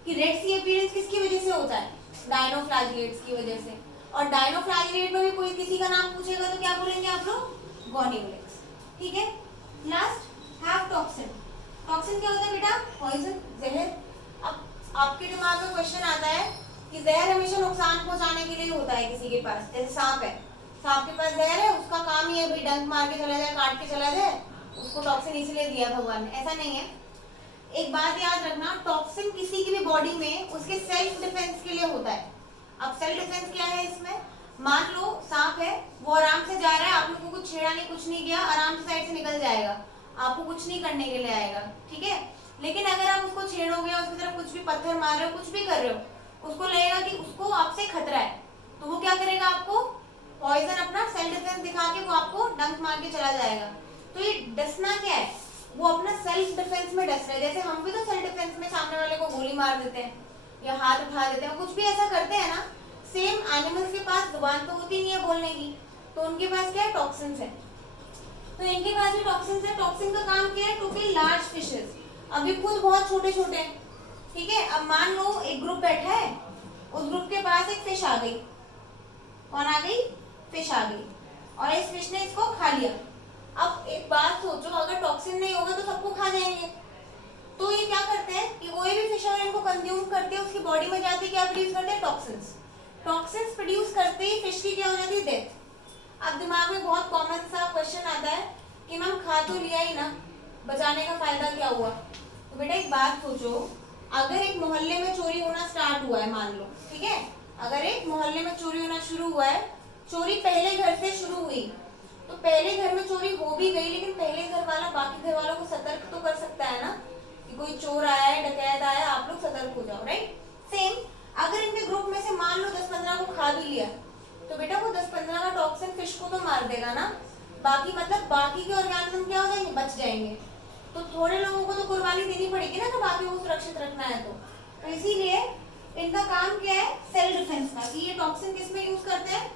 कि रेड सी अपीयरेंस किसकी वजह से होता है, डायनोफ्लैजिलेट्स की वजह से। और डायनोफ्लैजिलेट में भी कोई किसी का नाम पूछेगा तो क्या बोलेंगे आप लोग, गोनियोलेक्स, ठीक है। Last, have toxin. टॉक्सिन क्या होता है बेटा, पॉइजन, जहर। अब आपके दिमाग में क्वेश्चन आता है कि जहर हमेशा नुकसान पहुंचाने के लिए होता है किसी के पास, जैसे सांप है, सांप के पास जहर है, उसका काम ही है भाई डंक मार के चला जाए, काट के चला जाए, उसको टॉक्सिन इसलिए दिया भगवान ने, ऐसा नहीं है। एक बात याद रखना, टॉक्सिन किसी की भी बॉडी में उसके सेल्फ डिफेंस के लिए होता है। अब सेल्फ डिफेंस क्या है इसमें, मान लो सांप है, वो आराम से जा रहा है, आप लोगों को कुछ छेड़ा नहीं, कुछ नहीं किया, आराम से साइड से निकल जाएगा, आपको कुछ नहीं करने के लिए आएगा, ठीक है। लेकिन अगर आप उसको छेड़ोगे और उसकी तरफ कुछ भी पत्थर मार रहे हो, कुछ भी कर रहे हो, उसको लगेगा कि उसको आपसे खतरा है, तो वो क्या करेगा, आपको पॉइजन अपना सेल्फ डिफेंस दिखा के वो आपको डंक मार के चला जाएगा। तो ये डसना क्या है, वो अपना सेल्फ डिफेंस में डस रहा है। जैसे हम भी तो सेल्फ डिफेंस में सामने वाले को गोली मार देते हैं या हाथ उठा देते हैं, कुछ भी ऐसा करते हैं ना। सेम एनिमल्स के पास जुबान तो होती नहीं है बोलने की, तो उनके पास क्या है, टॉक्सिन्स है। तो इनके पास भी टॉक्सिन्स है। टॉक्सिन का काम क्या है, टू किल लार्ज फिशेस। अब ये खुद बहुत छोटे छोटे हैं, ठीक है। अब मान लो एक ग्रुप बैठा है, उस ग्रुप के पास एक फिश आ गई। कौन आ गई, फिश आ गई, और इस फिश ने इसको खा लिया। अब एक बात सोचो, अगर टॉक्सिन नहीं होगा तो सबको खा जाएंगे। तो ये क्या करते हैं कि कोई भी फिश अगर इनको कंज्यूम करते हैं, उसकी बॉडी में जाते क्या प्रोड्यूस करते हैं, टॉक्सिन्स। टॉक्सिन्स प्रोड्यूस करते ही फिश की क्या हो जाती है, डेथ। अब दिमाग में बहुत कॉमन सा क्वेश्चन आता है कि मैम खा तो लिया ही ना, बचाने का फायदा क्या हुआ। तो बेटा एक बात सोचो, अगर एक मोहल्ले में चोरी होना स्टार्ट हुआ है, मान लो, ठीक है, अगर एक मोहल्ले में चोरी होना शुरू हुआ है, चोरी पहले घर से शुरू हुई, तो पहले घर में चोरी हो भी गई, लेकिन पहले घर वाला बाकी घर वालों को सतर्क तो कर सकता है ना कि कोई चोर आया है, डकैत आया, आप लोग सतर्क हो जाओ, राइट। सेम अगर इनके ग्रुप में से मान लो 10-15 को खा भी लिया, तो बेटा वो 10-15 का टॉक्सिन फिश को तो मार देगा ना, बाकी मतलब बाकी के ऑर्गेनिज्म क्या हो जाएंगे, बच जाएंगे। तो थोड़े लोगों को तो कुर्बानी देनी पड़ेगी ना, तो बाकी को सुरक्षित रखना है। तो इसीलिए इनका काम क्या है, सेल्फ डिफेंस का, कि ये टॉक्सिन किस में यूज करते हैं,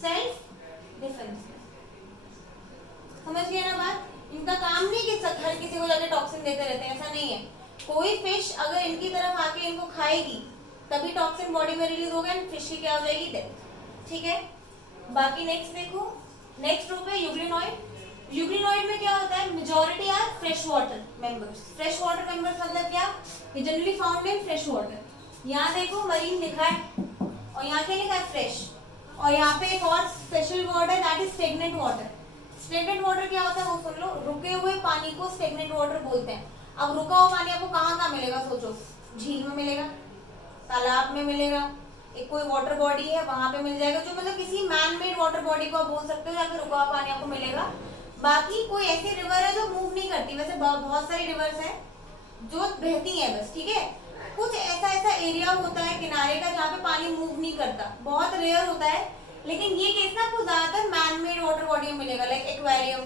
सेल्फ डिफेंस में। समझ गए ना बात। इनका काम नहीं कि हर किसी को जाके टॉक्सिन देते रहते हैं, ऐसा नहीं है। कोई फिश अगर इनकी तरफ आके इनको खाएगी, तभी टॉक्सिन बॉडी में रिलीज होगा, फिश की क्या हो जाएगी, डेथ, ठीक है। बाकी नेक्स्ट देखो, नेक्स्ट ग्रुप है यूग्लिनॉइड। यूग्लिनॉइड में क्या होता है, majority are fresh water members. Fresh water members मतलब क्या, ये generally found in fresh water. यहाँ देखो मरीन लिखा है, और यहाँ क्या लिखा है, फ्रेश। और यहाँ पे एक और स्पेशल वर्ड है, that is stagnant water. Stagnant water क्या होता है वो सुन लो, रुके हुए पानी को स्टेगनेंट वाटर बोलते हैं। अब रुका हुआ पानी आपको कहाँ कहाँ मिलेगा, सोचो, झील में मिलेगा, तालाब में मिलेगा, एक कोई वाटर बॉडी है वहां पे मिल जाएगा, जो मतलब किसी मैन मेड वाटर बॉडी को आप बोल सकते हो, या फिर रुका हुआ पानी आपको मिलेगा। बाकी कोई ऐसी रिवर है जो मूव नहीं करती, वैसे बहुत सारी रिवर्स है जो बहती है बस, ठीक है। कुछ ऐसा एरिया होता है किनारे का जहाँ पे पानी मूव नहीं करता, बहुत रेयर होता है। लेकिन ये केस ना आपको ज्यादातर मैन मेड वाटर बॉडी में मिलेगा, लाइक एक्वेरियम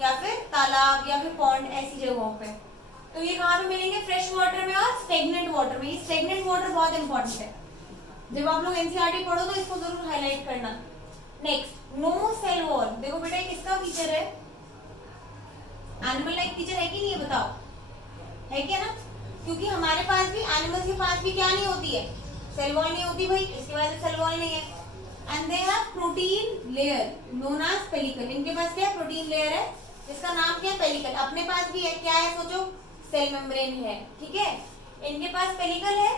या फिर तालाब या फिर पॉन्ड, ऐसी जगहों पे। तो ये कहाँ पे मिलेंगे, फ्रेश वाटर में और स्टेगनेंट वाटर में। ये स्टेगनेंट वाटर बहुत इंपॉर्टेंट है, जब आप लोग एनसीईआरटी पढ़ो तो इसको जरूर हाईलाइट करना। Next, no cell wall. देखो बेटा ये किसका फीचर है, एनिमल लाइक फीचर है कि नहीं, है बताओ, है क्या ना। क्योंकि हमारे पास भी, एनिमल्स के पास भी क्या नहीं होती है, सेल वॉल नहीं होती भाई, इसके पास सेल वॉल नहीं है। And they have protein layer known as pellicle. इनके पास क्या है, प्रोटीन लेयर है, जिसका नाम क्या है, पेलिकल। अपने पास भी है, क्या है सोचो, सेल मेम्ब्रेन है, ठीक है। इनके पास पेलिकल है।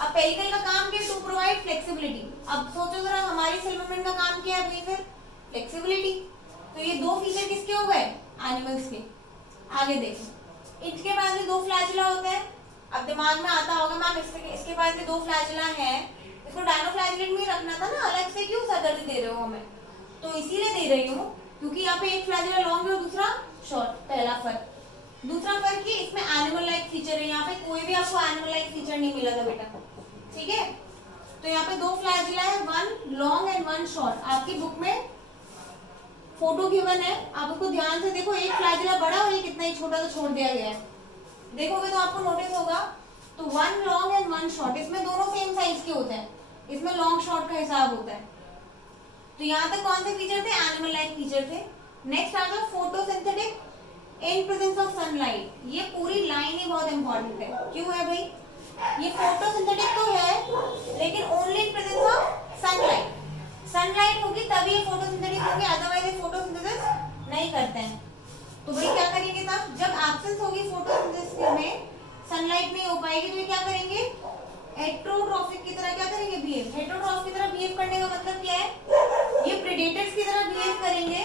अब पेलिकल का काम क्या है, टू प्रोवाइड फ्लेक्सिबिलिटी। अब सोचो जरा, हमारी सेल मेम्ब्रेन का काम क्या है भाई, फिर फ्लेक्सिबिलिटी। तो ये दो फीचर किसके हो गए, एनिमल्स के। आगे देखो, इनके पास भी दो फ्लैजिला होते हैं। अब दिमाग में आता होगा मैम इसके पास भी दो फ्लैजिला है, इसको डायनोफ्लैजिलेट में रखना था ना, अलग से क्यों सरदर्दी दे रहे हो हमें। तो इसीलिए दे रही हूँ क्योंकि यहाँ पे एक फ्लैजिला लॉन्ग है और दूसरा शॉर्ट, पहला फर्क। दूसरा फर्क ये, इसमें एनिमल लाइक फीचर है, यहाँ पे कोई भी आपको एनिमल लाइक फीचर नहीं मिला था बेटा, ठीक है। तो यहाँ पे दो फ्लैजिला है, one long and one short. आपकी बुक में फोटो गिवन है, आप उसको ध्यान से देखो, एक फ्लैजिला बड़ा और एक इतना ही छोटा तो छोड़ दिया गया है, देखोगे तो आपको नोटिस होगा। तो one long and one short, इसमें दोनों सेम साइज के होते हैं, इसमें लॉन्ग शॉर्ट का हिसाब होता है। तो यहाँ तक कौन से फीचर थे, एनिमल लाइक फीचर थे। नेक्स्ट आ जाओ, photosynthetic in presence of sunlight. ये पूरी लाइन ही बहुत इंपॉर्टेंट है, क्यों है भाई, ये फोटोसिंथेटिक तो है लेकिन only in presence of sunlight. Sunlight होगी तभी ये फोटोसिंथेटिक होंगे, अदरवाइज ये फोटोसिंथेसिस नहीं करते हैं। तो भाई क्या करेंगे तब, जब एब्सेंस होगी फोटोसिंथेसिस में, सनलाइट नहीं हो पाएगी, तो ये क्या करेंगे, हेटेरोट्रॉफिक की तरह क्या करेंगे, बिहेव। हेटेरोट्रॉफ की तरह बिहेव करने का मतलब क्या है, ये प्रेडेटर्स की तरह बिहेव करेंगे,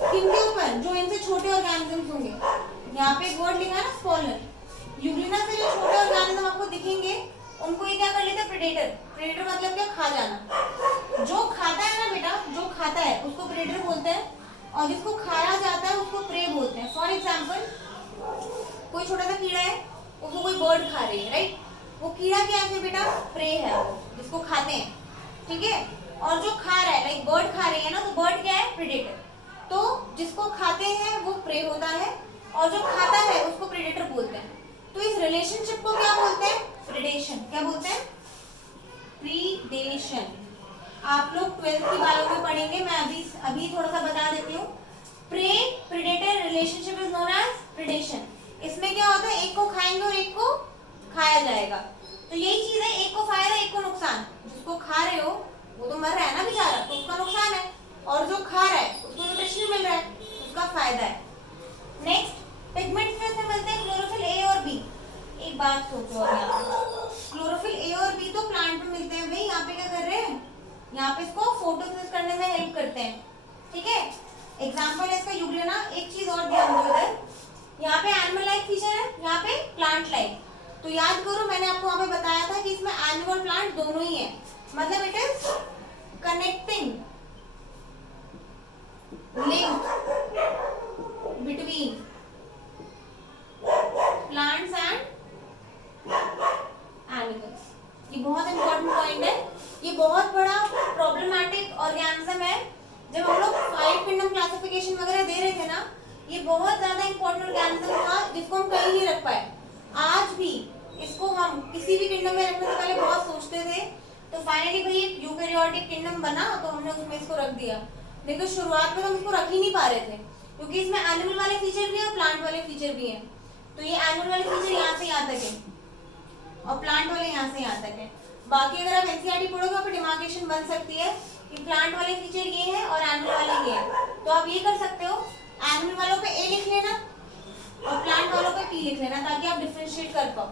किनके ऊपर, जो इनसे छोटे ऑर्गेनिजम्स होंगे। यहाँ पे एक वर्ड लिखा है ना, स्पॉलर। यूग्लिना से जो छोटे ऑर्गेनिज्म आपको दिखेंगे, उनको ये क्या कर लेते हैं, प्रेडेटर। प्रेडेटर मतलब क्या, खा जाना। जो खाता है ना बेटा, जो खाता है उसको प्रेडेटर बोलते हैं, और जिसको खाया जाता है उसको प्रे बोलते हैं। फॉर एग्जाम्पल, कोई छोटा सा और जो खा रहा है, लाइक बर्ड खा रही है ना, तो बर्ड क्या है, प्रेडेटर। तो जिसको खाते हैं वो प्रे होता है, और जो खाता है उसको प्रेडेटर बोलते हैं। तो इस रिलेशनशिप को क्या बोलते हैं, प्रीडेशन। क्या बोलते हैं, प्रीडेशन। आप लोग 12th की बायो में पढ़ेंगे, मैं अभी थोड़ा सा बता देती हूँ। Prey predator relationship is known as predation. इसमें क्या होता है, एक को खाएंगे और एक को खाया जाएगा। तो यही चीज है, एक को फायदा एक को नुकसान। जिसको खा रहे हो वो तो मर रहा है ना बेचारा, तो उसका नुकसान है, और जो खा रहा है उसको न्यूट्रिशन मिल रहा है, उसका फायदा है। नेक्स्ट, पिगमेंट्स में से मिलते हैं क्लोरोफिल ए और बी। एक बात सोचो, और यहाँ क्लोरोफिल ए और बी तो प्लांट में मिलते हैं भाई, यहाँ पे क्या कर रहे हैं, यहाँ पे इसको फोटोसिंथेसिस करने में हेल्प करते हैं। ठीक है, एग्जाम्पल है इसका यूग्लेना। एक चीज और ध्यान दो, इधर यहाँ पे एनिमल लाइक फीचर है, यहाँ पे प्लांट लाइक। तो याद करो, मैंने आपको वहां पे बताया था कि इसमें एनिमल प्लांट दोनों ही है, मतलब it is connecting link between plants and animals. ये बहुत इंपॉर्टेंट पॉइंट है, ये बहुत बड़ा प्रॉब्लमैटिक ऑर्गेनिज्म है। जब हम लोग 5 किंगडम क्लासिफिकेशन वगैरह दे रहे थे ना, ये बहुत ज्यादा इंपॉर्टेंट ऑर्गेनिज्म था जिसको हम कहीं नहीं रख पाए। आज भी इसको हम किसी भी किंगडम में रखने से पहले बहुत सोचते थे, तो फाइनली भाई एक यूकैरियोटिक किंगडम बना, तो हमने उसमें इसको रख दिया। नहीं तो शुरुआत में तो हम इसको रख ही नहीं पा रहे थे, क्योंकि इसमें एनिमल वाले फीचर भी है और प्लांट वाले फीचर भी है। तो ये एनिमल वाले फीचर यहाँ से यहाँ तक है, और प्लांट वाले यहाँ से यहाँ तक है। बाकी अगर आप एनसीईआरटी पढ़ोगे, वहाँ पे डिमार्केशन बन सकती है कि प्लांट वाले फीचर ये है और एनिमल वाले ये है। तो आप ये कर सकते हो, एनिमल वालों पे ए लिख लेना और प्लांट वालों पे पी लिख लेना, ताकि आप डिफरेंशिएट कर पाओ।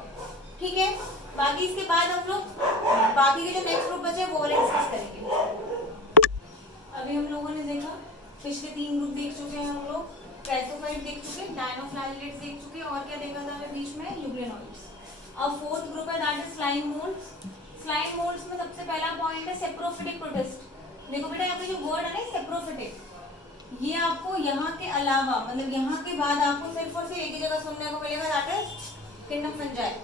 ठीक है, बाकी इसके बाद हम लोग बाकी के जो नेक्स्ट ग्रुप बचे वो वाले डिस्कस करेंगे। अभी हम लोगों ने देखा, पिछले 3 ग्रुप देख चुके हैं हम लोग, कैल्सोफाइट देख चुके, डायनोफ्लैजेलेट्स देख चुके, और क्या देखा था हमें बीच में, यूग्लेनॉइड्स। अब 4th ग्रुप है, that is slime moulds. Slime moulds में सबसे पहला पॉइंट है सेप्रोफिटिक प्रोटिस्ट। देखो बेटा, यहाँ पे जो वर्ड है ना सेप्रोफिटिक, ये आपको यहाँ के अलावा, मतलब यहाँ के बाद आपको सिर्फ और सिर्फ एक ही जगह सुनने को मिलेगा, दैट इज किंगडम फंजाई।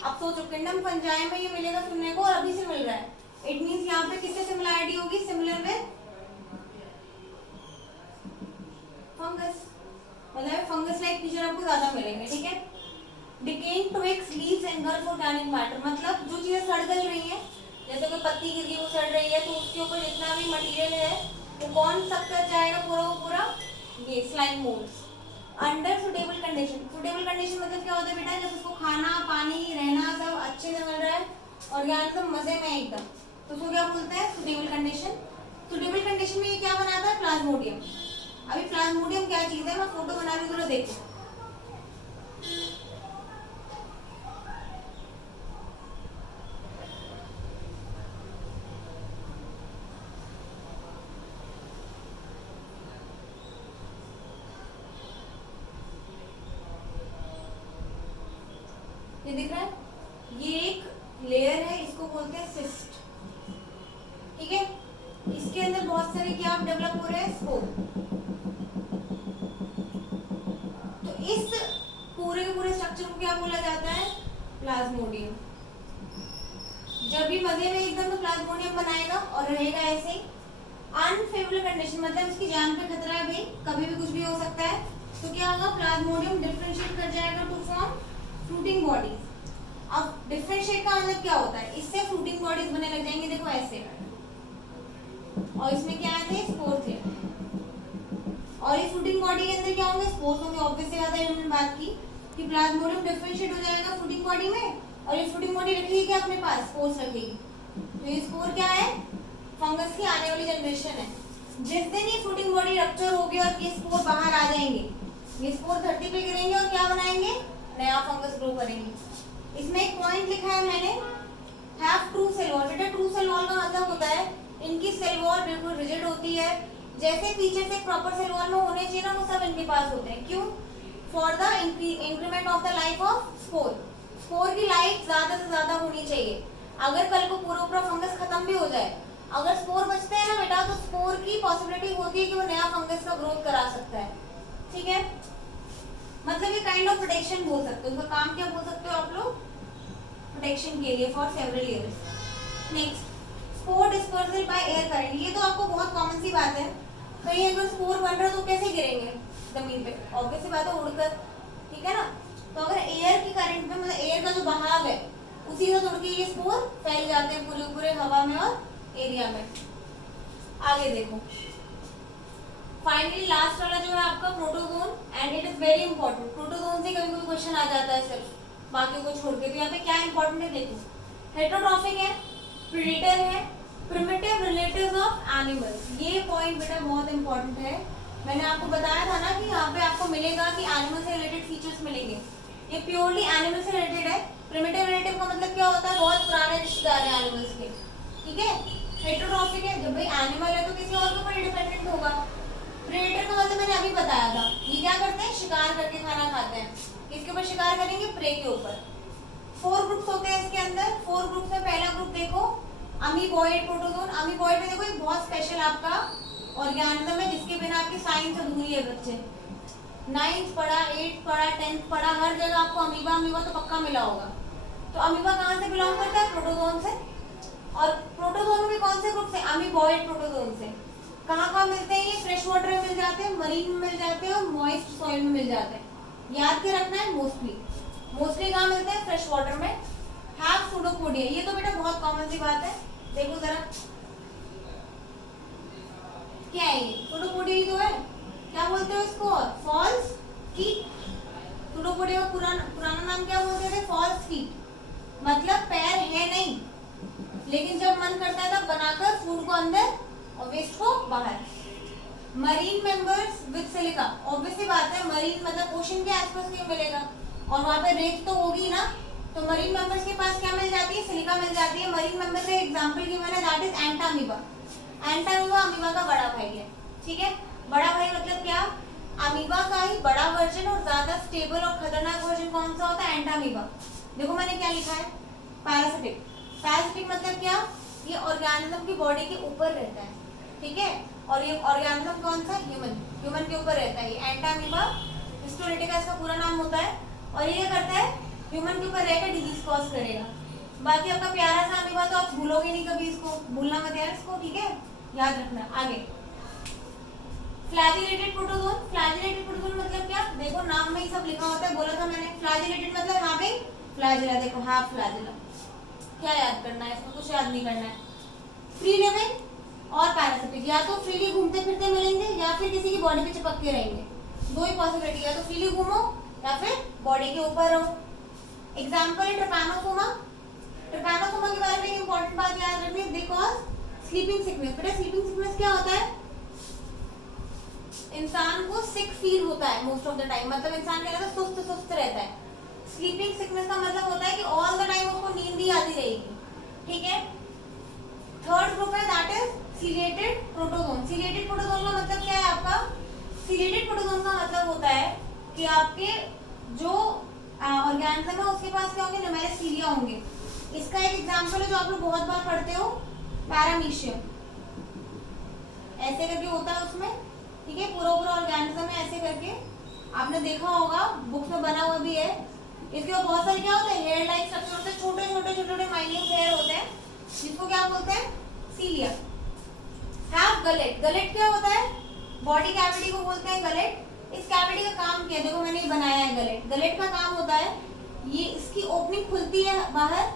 अब सोचो, किंगडम फंजाई में ये मिलेगा सुनने को, और अभी से मिल रहा है, इट मींस यहाँ पे किससे सिमिलरिटी होगी, सिमिलर विद फंगस, मतलब फंगस लाइक फीचर आपको ज्यादा मिलेंगे। ठीक है, डिकेइंग ट्विग्स, लीव्स एंड गर्फ ऑर्गेनिक मैटर, मतलब जो चीजें सड़ गल रही हैं, जैसे कोई पत्ती गिर गई वो सड़ रही है, तो उसके ऊपर जितना भी मटेरियल है वो कौन सब कर जाएगा, पूरा वो पूरा ये slime moulds. Under suitable condition, suitable condition मतलब क्या होता है बेटा, जब उसको खाना पानी रहना सब अच्छे से मिल रहा है, ऑर्गेनिज्म मजे में एकदम, तो उसको क्या बोलते हैं, सुटेबल कंडीशन। सुटेबल कंडीशन में ये क्या बनाता है, प्लाज्मोडियम। अभी प्लाज्मोडियम क्या चीज है, मैं फोटो बना रही हूँ, जरा देखो। ये दिख रहा है, ये एक लेयर है, इसको बोलते हैं सिस्ट। ठीक है, इसके अंदर बहुत सारे क्या डेवलप हो रहे हैं, स्पोर। तो इस पूरे के पूरे स्ट्रक्चर को क्या बोला जाता है, प्लाज्मोडियम। जब भी मजे में एकदम तो प्लाज्मोडियम बनाएगा और रहेगा ऐसे ही। अनफेवरेबल कंडीशन मतलब इसकी जान पे खतरा है भाई, कभी भी कुछ भी हो सकता है, तो क्या होगा, प्लाज्मोडियम डिफरेंशिएट कर जाएगा टू फॉर्म फ्रूटिंग बॉडीज। अब डिफरेंशिएट का मतलब क्या होता है, इससे फ्रूटिंग बॉडीज बनने लग जाएंगे, देखो ऐसे, और इसमें क्या थे, स्पोर थे, और ये फ्रूटिंग बॉडी के अंदर क्या होंगे, स्पोर्स होंगे। ऑब्वियसली बात है, हमने बात की कि प्लाज्मोडियम डिफरेंशिएट हो जाएगा फ्रूटिंग बॉडी में, और ये फ्रूटिंग बॉडी रखेगी क्या अपने पास, स्पोर्स रखेगी। तो ये स्पोर क्या है, फंगस की आने वाली जनरेशन है। जिस दिन ये फ्रूटिंग बॉडी रप्चर होगी और ये स्पोर बाहर आ जाएंगे, ये स्पोर धरती पे गिरेंगे और क्या बनाएंगे, नया फंगस ग्रो करेंगे। इसमें एक पॉइंट लिखा है मैंने, हैव ट्रू सेल वॉल। बेटा ट्रू सेल वॉल का मतलब होता है इनकी सेल वॉल बिल्कुल रिजिड होती है, जैसे फीचर्स एक प्रॉपर सेल वॉल में होने चाहिए ना, वो सब इनके पास होते हैं। क्यों, for the increment of the life of spore. Spore की लाइफ ज्यादा से ज्यादा होनी चाहिए। अगर कल को पूरा फंगस खत्म भी हो जाए, अगर स्पोर बचते हैं ना बेटा, तो स्पोर की पॉसिबिलिटी होती है कि वो नया फंगस का ग्रोथ करा सकता है। ठीक है, मतलब ये काइंड ऑफ प्रोटेक्शन बोल सकते हो, उसका काम क्या बोल सकते हो आप लोग, प्रोटेक्शन के लिए for several years. Next, spore dispersal by air कहीं अगर स्पोर बन रहा है तो कैसे गिरेंगे जमीन पे, ऑब्वियस बात है उड़कर, ठीक है ना। तो अगर एयर की करंट में मतलब एयर का जो बहाव है उसी से उड़ के ये स्पोर फैल जाते हैं पूरे पूरे हवा में और एरिया में। आगे देखो, फाइनली लास्ट वाला जो है आपका protozoan, and it is very important. Protozoan से कभी कोई क्वेश्चन आ जाता है सिर्फ बाकी को छोड़ के, तो यहाँ पे क्या इंपॉर्टेंट है देखो, हेटेरोट्रॉफिक है, प्रेडेटर है, प्रिमिटिव रिलेटिव्स ऑफ एनिमल्स। ये पॉइंट बेटा बहुत इंपॉर्टेंट है। मैंने आपको बताया था ना कि यहाँ पे आपको मिलेगा कि एनिमल से रिलेटेड फीचर्स मिलेंगे, ये प्योरली एनिमल से रिलेटेड है। प्रिमिटिव रिलेटिव का मतलब क्या होता है, बहुत पुराने रिश्तेदार हैं एनिमल्स के, ठीक है। हेटेरोट्रॉफिक है, जब भाई एनिमल है तो किसी और के ऊपर डिपेंडेंट होगा। प्रेडेटर का मतलब मैंने अभी बताया था, ये क्या करते हैं, शिकार करके खाना खाते हैं। किसके ऊपर शिकार करेंगे, प्रे के ऊपर। 4 ग्रुप्स होते हैं इसके अंदर। 4 ग्रुप्स में पहला ग्रुप देखो अमीबॉइड प्रोटोजोन। अमीबॉइड में देखो एक बहुत स्पेशल आपका ऑर्गेनिज्म है जिसके बिना आपकी साइंस अधूरी है बच्चे। 9th पढ़ा, 8th पढ़ा, 10th पढ़ा, हर जगह आपको अमीबा अमीबा तो पक्का मिला होगा। तो अमीबा कहाँ से बिलोंग करता है, प्रोटोजोन से। और प्रोटोजोन में भी कौन से ग्रुप से, अमीबॉइड प्रोटोजोन से। कहाँ मिलते हैं ये, फ्रेश वाटर में मिल जाते हैं, मरीन में मिल जाते हैं और मॉइस्ट सॉइल में मिल जाते हैं। याद के रखना है, मोस्टली कहाँ मिलते हैं, फ्रेश वाटर में। हैव सूडोपोडिया, ये तो बेटा बहुत कॉमन सी बात है। देखो जरा क्या है ये, सूडोपोडिया ही तो है। क्या बोलते हो इसको, फॉल्स फीट। सूडोपोडिया का पुराना नाम क्या बोलते थे, फॉल्स फीट। मतलब पैर है नहीं, लेकिन जब मन करता है तब बनाकर फूड को अंदर और वेस्ट को बाहर। Marine members with silica, obviously बात है, मरीन मतलब ओशन के आसपास क्यों मिलेगा, और वहां पे रेत तो होगी ना, तो मरीन मेंबर्स के पास क्या मिल जाती है, सिलिका मिल जाती है। मरीन मेंबर का एग्जांपल गिवन है, that is Entamoeba. Entamoeba amoeba का बड़ा भाई है, ठीक है। बड़ा भाई मतलब क्या, अमीबा का ही बड़ा वर्जन और ज्यादा स्टेबल और खतरनाक वर्जन कौन सा होता है, एंटामीबा। देखो मैंने क्या लिखा है, पैरासिटिक। पैरासिटिक मतलब क्या, ये ऑर्गेनिज्म की बॉडी के ऊपर रहता है, ठीक है। और ये ऑर्गेनिज्म कौन सा, ह्यूमन के ऊपर रहता है। ये एंटामीबा हिस्टोलिटिका इसका पूरा नाम होता है, और ये करता है ह्यूमन के ऊपर रहकर डिजीज कॉज करेगा। बाकी आपका प्यारा सा अमीबा तो आप भूलोगे नहीं कभी, इसको भूलना मत यार इसको, ठीक है, याद रखना। आगे फ्लैजिलेटेड प्रोटोजोन। फ्लैजिलेटेड प्रोटोजोन मतलब क्या, देखो नाम में ही सब लिखा होता है, बोला था मैंने। फ्लैजिलेटेड मतलब हैविंग फ्लैजिला, देखो हैव फ्लैजिला। क्या याद करना है इसको, कुछ याद नहीं करना है। फ्री लिविंग और पैरासिटिक, या तो फ्रीली घूमते फिरते मिलेंगे या फिर किसी की बॉडी पे चिपक के रहेंगे। दो ही पॉसिबिलिटी, या तो फ्रीली घूमो या फिर बॉडी के ऊपर रहो। एग्जाम्पल है ट्रिपैनोसोमा। ट्रिपैनोसोमा के बारे में इंपॉर्टेंट बात याद रखनी, बिकॉज स्लीपिंग सिकनेस। बेटा स्लीपिंग सिकनेस क्या होता है, इंसान को सिक फील होता है मोस्ट ऑफ द टाइम, मतलब इंसान क्या रहता है, सुस्त सुस्त रहता है। स्लीपिंग सिकनेस का मतलब होता है कि ऑल द टाइम उसको नींद ही आती रहेगी, ठीक है। थर्ड ग्रुप है that is ciliated protozoan. Ciliated protozoan का मतलब क्या है आपका, सीलिएटेड प्रोटोजोन का मतलब होता है कि आपके जो ऑर्गेनिज्म है उसके पास क्या होंगे, न्यूमेरस सीलिया होंगे। इसका एक एग्जांपल है जो आप लोग बहुत बार पढ़ते हो, पैरामीशियम। ऐसे करके होता है उसमें, ठीक है, पूरा ऑर्गेनिज्म है ऐसे करके, आपने देखा होगा बुक में बना हुआ भी है। इसके बाद बहुत सारे क्या होते हैं, हेयर लाइक स्ट्रक्चर होते हैं, छोटे छोटे माइन्यूट हेयर होते हैं, जिसको क्या बोलते हैं, सीलिया। Have gullet. गलेट क्या होता है, बॉडी कैविटी को बोलते हैं गलेट। इस कैविटी का काम क्या है, देखो मैंने बनाया है गलेट। गलेट का काम होता है, ये इसकी ओपनिंग खुलती है बाहर,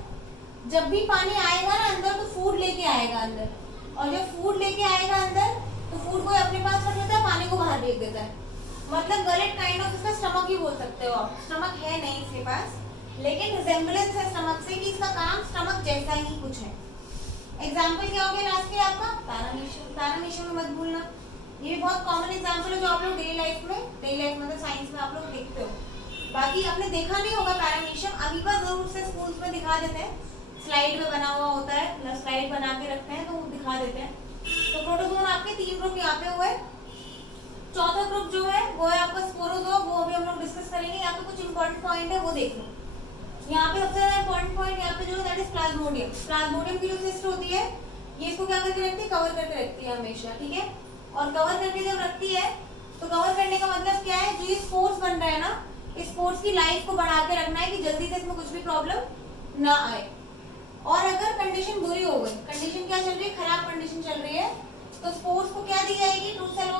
जब भी पानी आएगा ना अंदर तो फूड लेके आएगा अंदर, और जब फूड लेके आएगा अंदर तो फूड को अपने पास रख लेता है, पानी को बाहर फेंक देता है। मतलब गलेट काइंड ऑफ इसका स्टमक ही बोल सकते हो आप। स्टमक है नहीं इसके पास, लेकिन रिजेम्बलेंस है स्टमक से कि इसका काम स्टमक जैसा ही कुछ है। एग्जाम्पल क्या हो गया लास्ट के आपका, पैरामीशियम। पैरामीशियम में मत भूलना, ये भी बहुत कॉमन एग्जाम्पल है जो आप लोग डेली लाइफ मतलब साइंस में आप लोग देखते हो। बाकी आपने देखा नहीं होगा पैरामीशियम, अमीबा जरूर से स्कूल्स में दिखा देते हैं, स्लाइड में बना हुआ होता है, मतलब स्लाइड बना के रखते हैं तो वो दिखा देते हैं। तो प्रोटोजोन आपके 3 ग्रुप यहाँ पे हुए। चौथा ग्रुप जो है वो है आपका स्पोरोजोआ, वो अभी हम लोग डिस्कस करेंगे। यहाँ पे कुछ इंपॉर्टेंट पॉइंट है वो देख लो। यहाँ पे सबसे ज्यादा इंपॉर्टेंट पॉइंट यहाँ पे जो है दैट इज प्लाज्मोडियम। प्लाज्मोडियम की जो सिस्ट होती है ये इसको क्या करके रखती है, कवर करके रखती है हमेशा, ठीक है। और कवर करके जब रखती है तो कवर करने का मतलब क्या है, जो ये स्पोर्स बन रहा है ना, इस स्पोर्स की लाइफ को बढ़ा के रखना है कि जल्दी से इसमें कुछ भी प्रॉब्लम ना आए। और अगर कंडीशन बुरी हो गई, कंडीशन क्या चल रही है, खराब कंडीशन चल रही है, तो स्पोर्स को क्या दी जाएगी, ट्रू सेल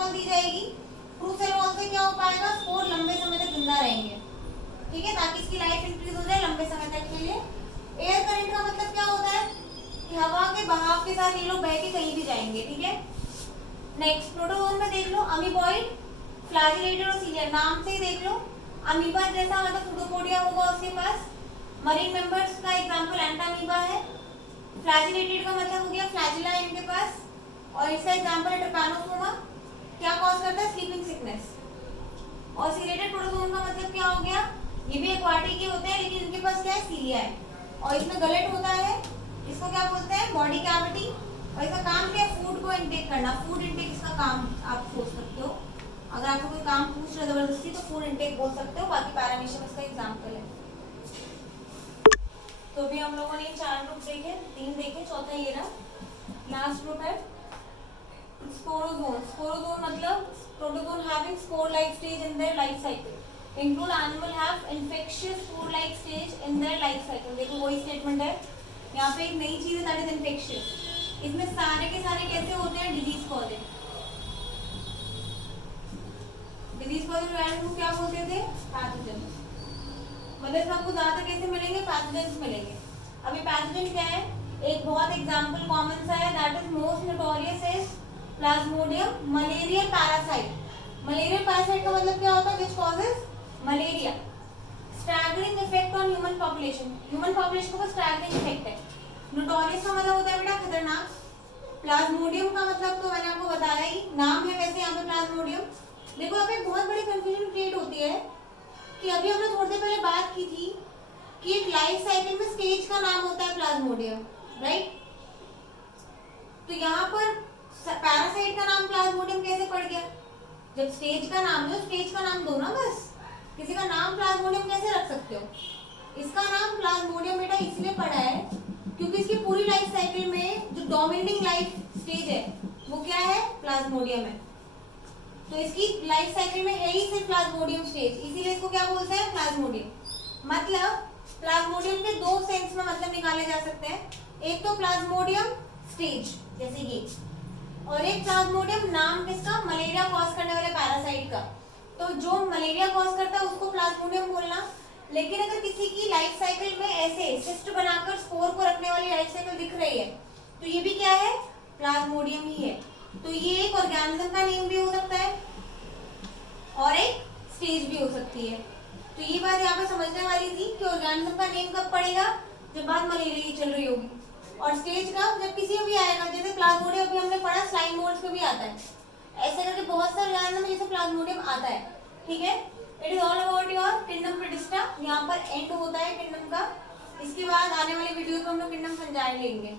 जिंदा रहेंगे, ठीक है, ताकि इसकी लाइफ इंक्रीज हो जाए लंबे समय तक के लिए। एयर करंट का मतलब क्या होता है कि हवा के बहाव के साथ ये लोग बह के कहीं भी जाएंगे, ठीक है। नेक्स्ट प्रोटोजोन में देख लो, अमीबॉइड, फ्लैजिलेटेड और सीलियर, नाम से ही देख लो अमीबा जैसा मतलब सुडोपोडिया होगा उसके पास। मरीन मेंबर्स का एग्जांपल एंटामीबा है। फ्लैजिलेटेड का मतलब हो गया फ्लैजिला है इनके पास, और इसका एग्जांपल है ट्रिपैनोसोमा, क्या कॉज करता है स्लीपिंग सिकनेस। और सीलेटेड प्रोटोजोन का मतलब क्या हो गया, ये भी एक्वाटिक ही होते हैं लेकिन इनके पास क्या है सीलिया है, और इसमें गलेट होता है, इसको क्या बोलते हैं बॉडी कैविटी, और इसका काम क्या है फूड को इनटेक करना। फूड इनटेक इसका काम आप सोच सकते हो, अगर आपको कोई काम पूछ रहा जबरदस्ती तो फूड इनटेक बोल सकते हो, बाकी पैरामीशियम इसका एग्जांपल है। तो भी हम लोगों ने 4 ग्रुप देखे, 3 देखे, चौथा ये रहा। लास्ट ग्रुप है स्पोरोजोन। स्पोरोजोन मतलब protozoan having spore like stage in their life cycle. Include animal have infectious spore like stage in their life cycle. देखो वही स्टेटमेंट है, यहाँ पे एक नई चीज है दैट इज इन्फेक्शियस। इसमें सारे के सारे कैसे होते हैं डिजीज कॉजेज। डिजीज कॉजेज को क्या बोलते थे पैथोजन, मतलब इसमें आपको ज्यादा कैसे मिलेंगे पैथोजेंस मिलेंगे। अभी पैथोजन क्या है, एक बहुत एग्जांपल कॉमन सा है that is most notorious is Plasmodium malarial parasite. Malarial parasite का मतलब क्या होता है which causes malaria. Staggering effect on human population, human population को स्टैगरिंग इफेक्ट है। नोटोरियस का मतलब होता है बेटा खतरनाक। प्लाज्मोडियम का मतलब तो मैंने आपको बताया ही, नाम है वैसे यहाँ पे प्लाज्मोडियम। देखो यहाँ पे बहुत बड़ी कंफ्यूजन क्रिएट होती है कि अभी हमने थोड़ी देर पहले बात की थी कि एक लाइफ साइकिल में स्टेज का नाम होता है प्लाज्मोडियम, राइट। तो यहाँ पर पैरासाइट का नाम प्लाज्मोडियम कैसे पड़ गया, जब स्टेज का नाम है स्टेज का नाम दो ना बस। किसी का नाम प्लाज्मोडियम कैसे रख सकते हो। इसका नाम प्लाज्मोडियम बेटा इसलिए पड़ा है क्योंकि इसकी पूरी लाइफ साइकिल में जो डोमिनेटिंग लाइफ स्टेज है वो क्या है प्लाज्मोडियम है। तो इसकी लाइफ साइकिल में है ही सिर्फ प्लाज्मोडियम स्टेज, इसीलिए इसको क्या बोलते हैं प्लाज्मोडियम। मतलब प्लाज्मोडियम के 2 सेंस में मतलब निकाले जा सकते हैं, एक तो प्लाज्मोडियम स्टेज जैसे ये, और एक प्लाज्मोडियम नाम किसका मलेरिया कॉज करने वाले पैरासाइट का। तो जो मलेरिया कॉज करता है उसको प्लाज्मोडियम बोलना। लेकिन अगर किसी की लाइफ साइकिल में ऐसे सिस्ट बनाकर स्पोर को रखने वाली लाइफ साइकिल दिख रही है तो ये भी क्या है प्लाज्मोडियम ही है। तो ये एक ऑर्गेनिज्म का नेम भी हो सकता है और एक स्टेज भी हो सकती है। तो ये बात यहाँ पे समझने वाली थी कि ऑर्गेनिज्म का नेम कब पड़ेगा जब बात मलेरिया की चल रही होगी, और स्टेज का जब किसी में भी आएगा, जैसे प्लाज्मोडियम अभी हमने पढ़ा स्लाइम मोल्ड्स में भी आता है, ऐसे करके बहुत सारे ऑर्गेनिज्म में जैसे प्लाज्मोडियम आता है, ठीक है। It is all about your kingdom protista, यहाँ पर एंड होता है किंगडम का। इसके बाद आने वाले वीडियो में हम लोग किंगडम समझा लेंगे।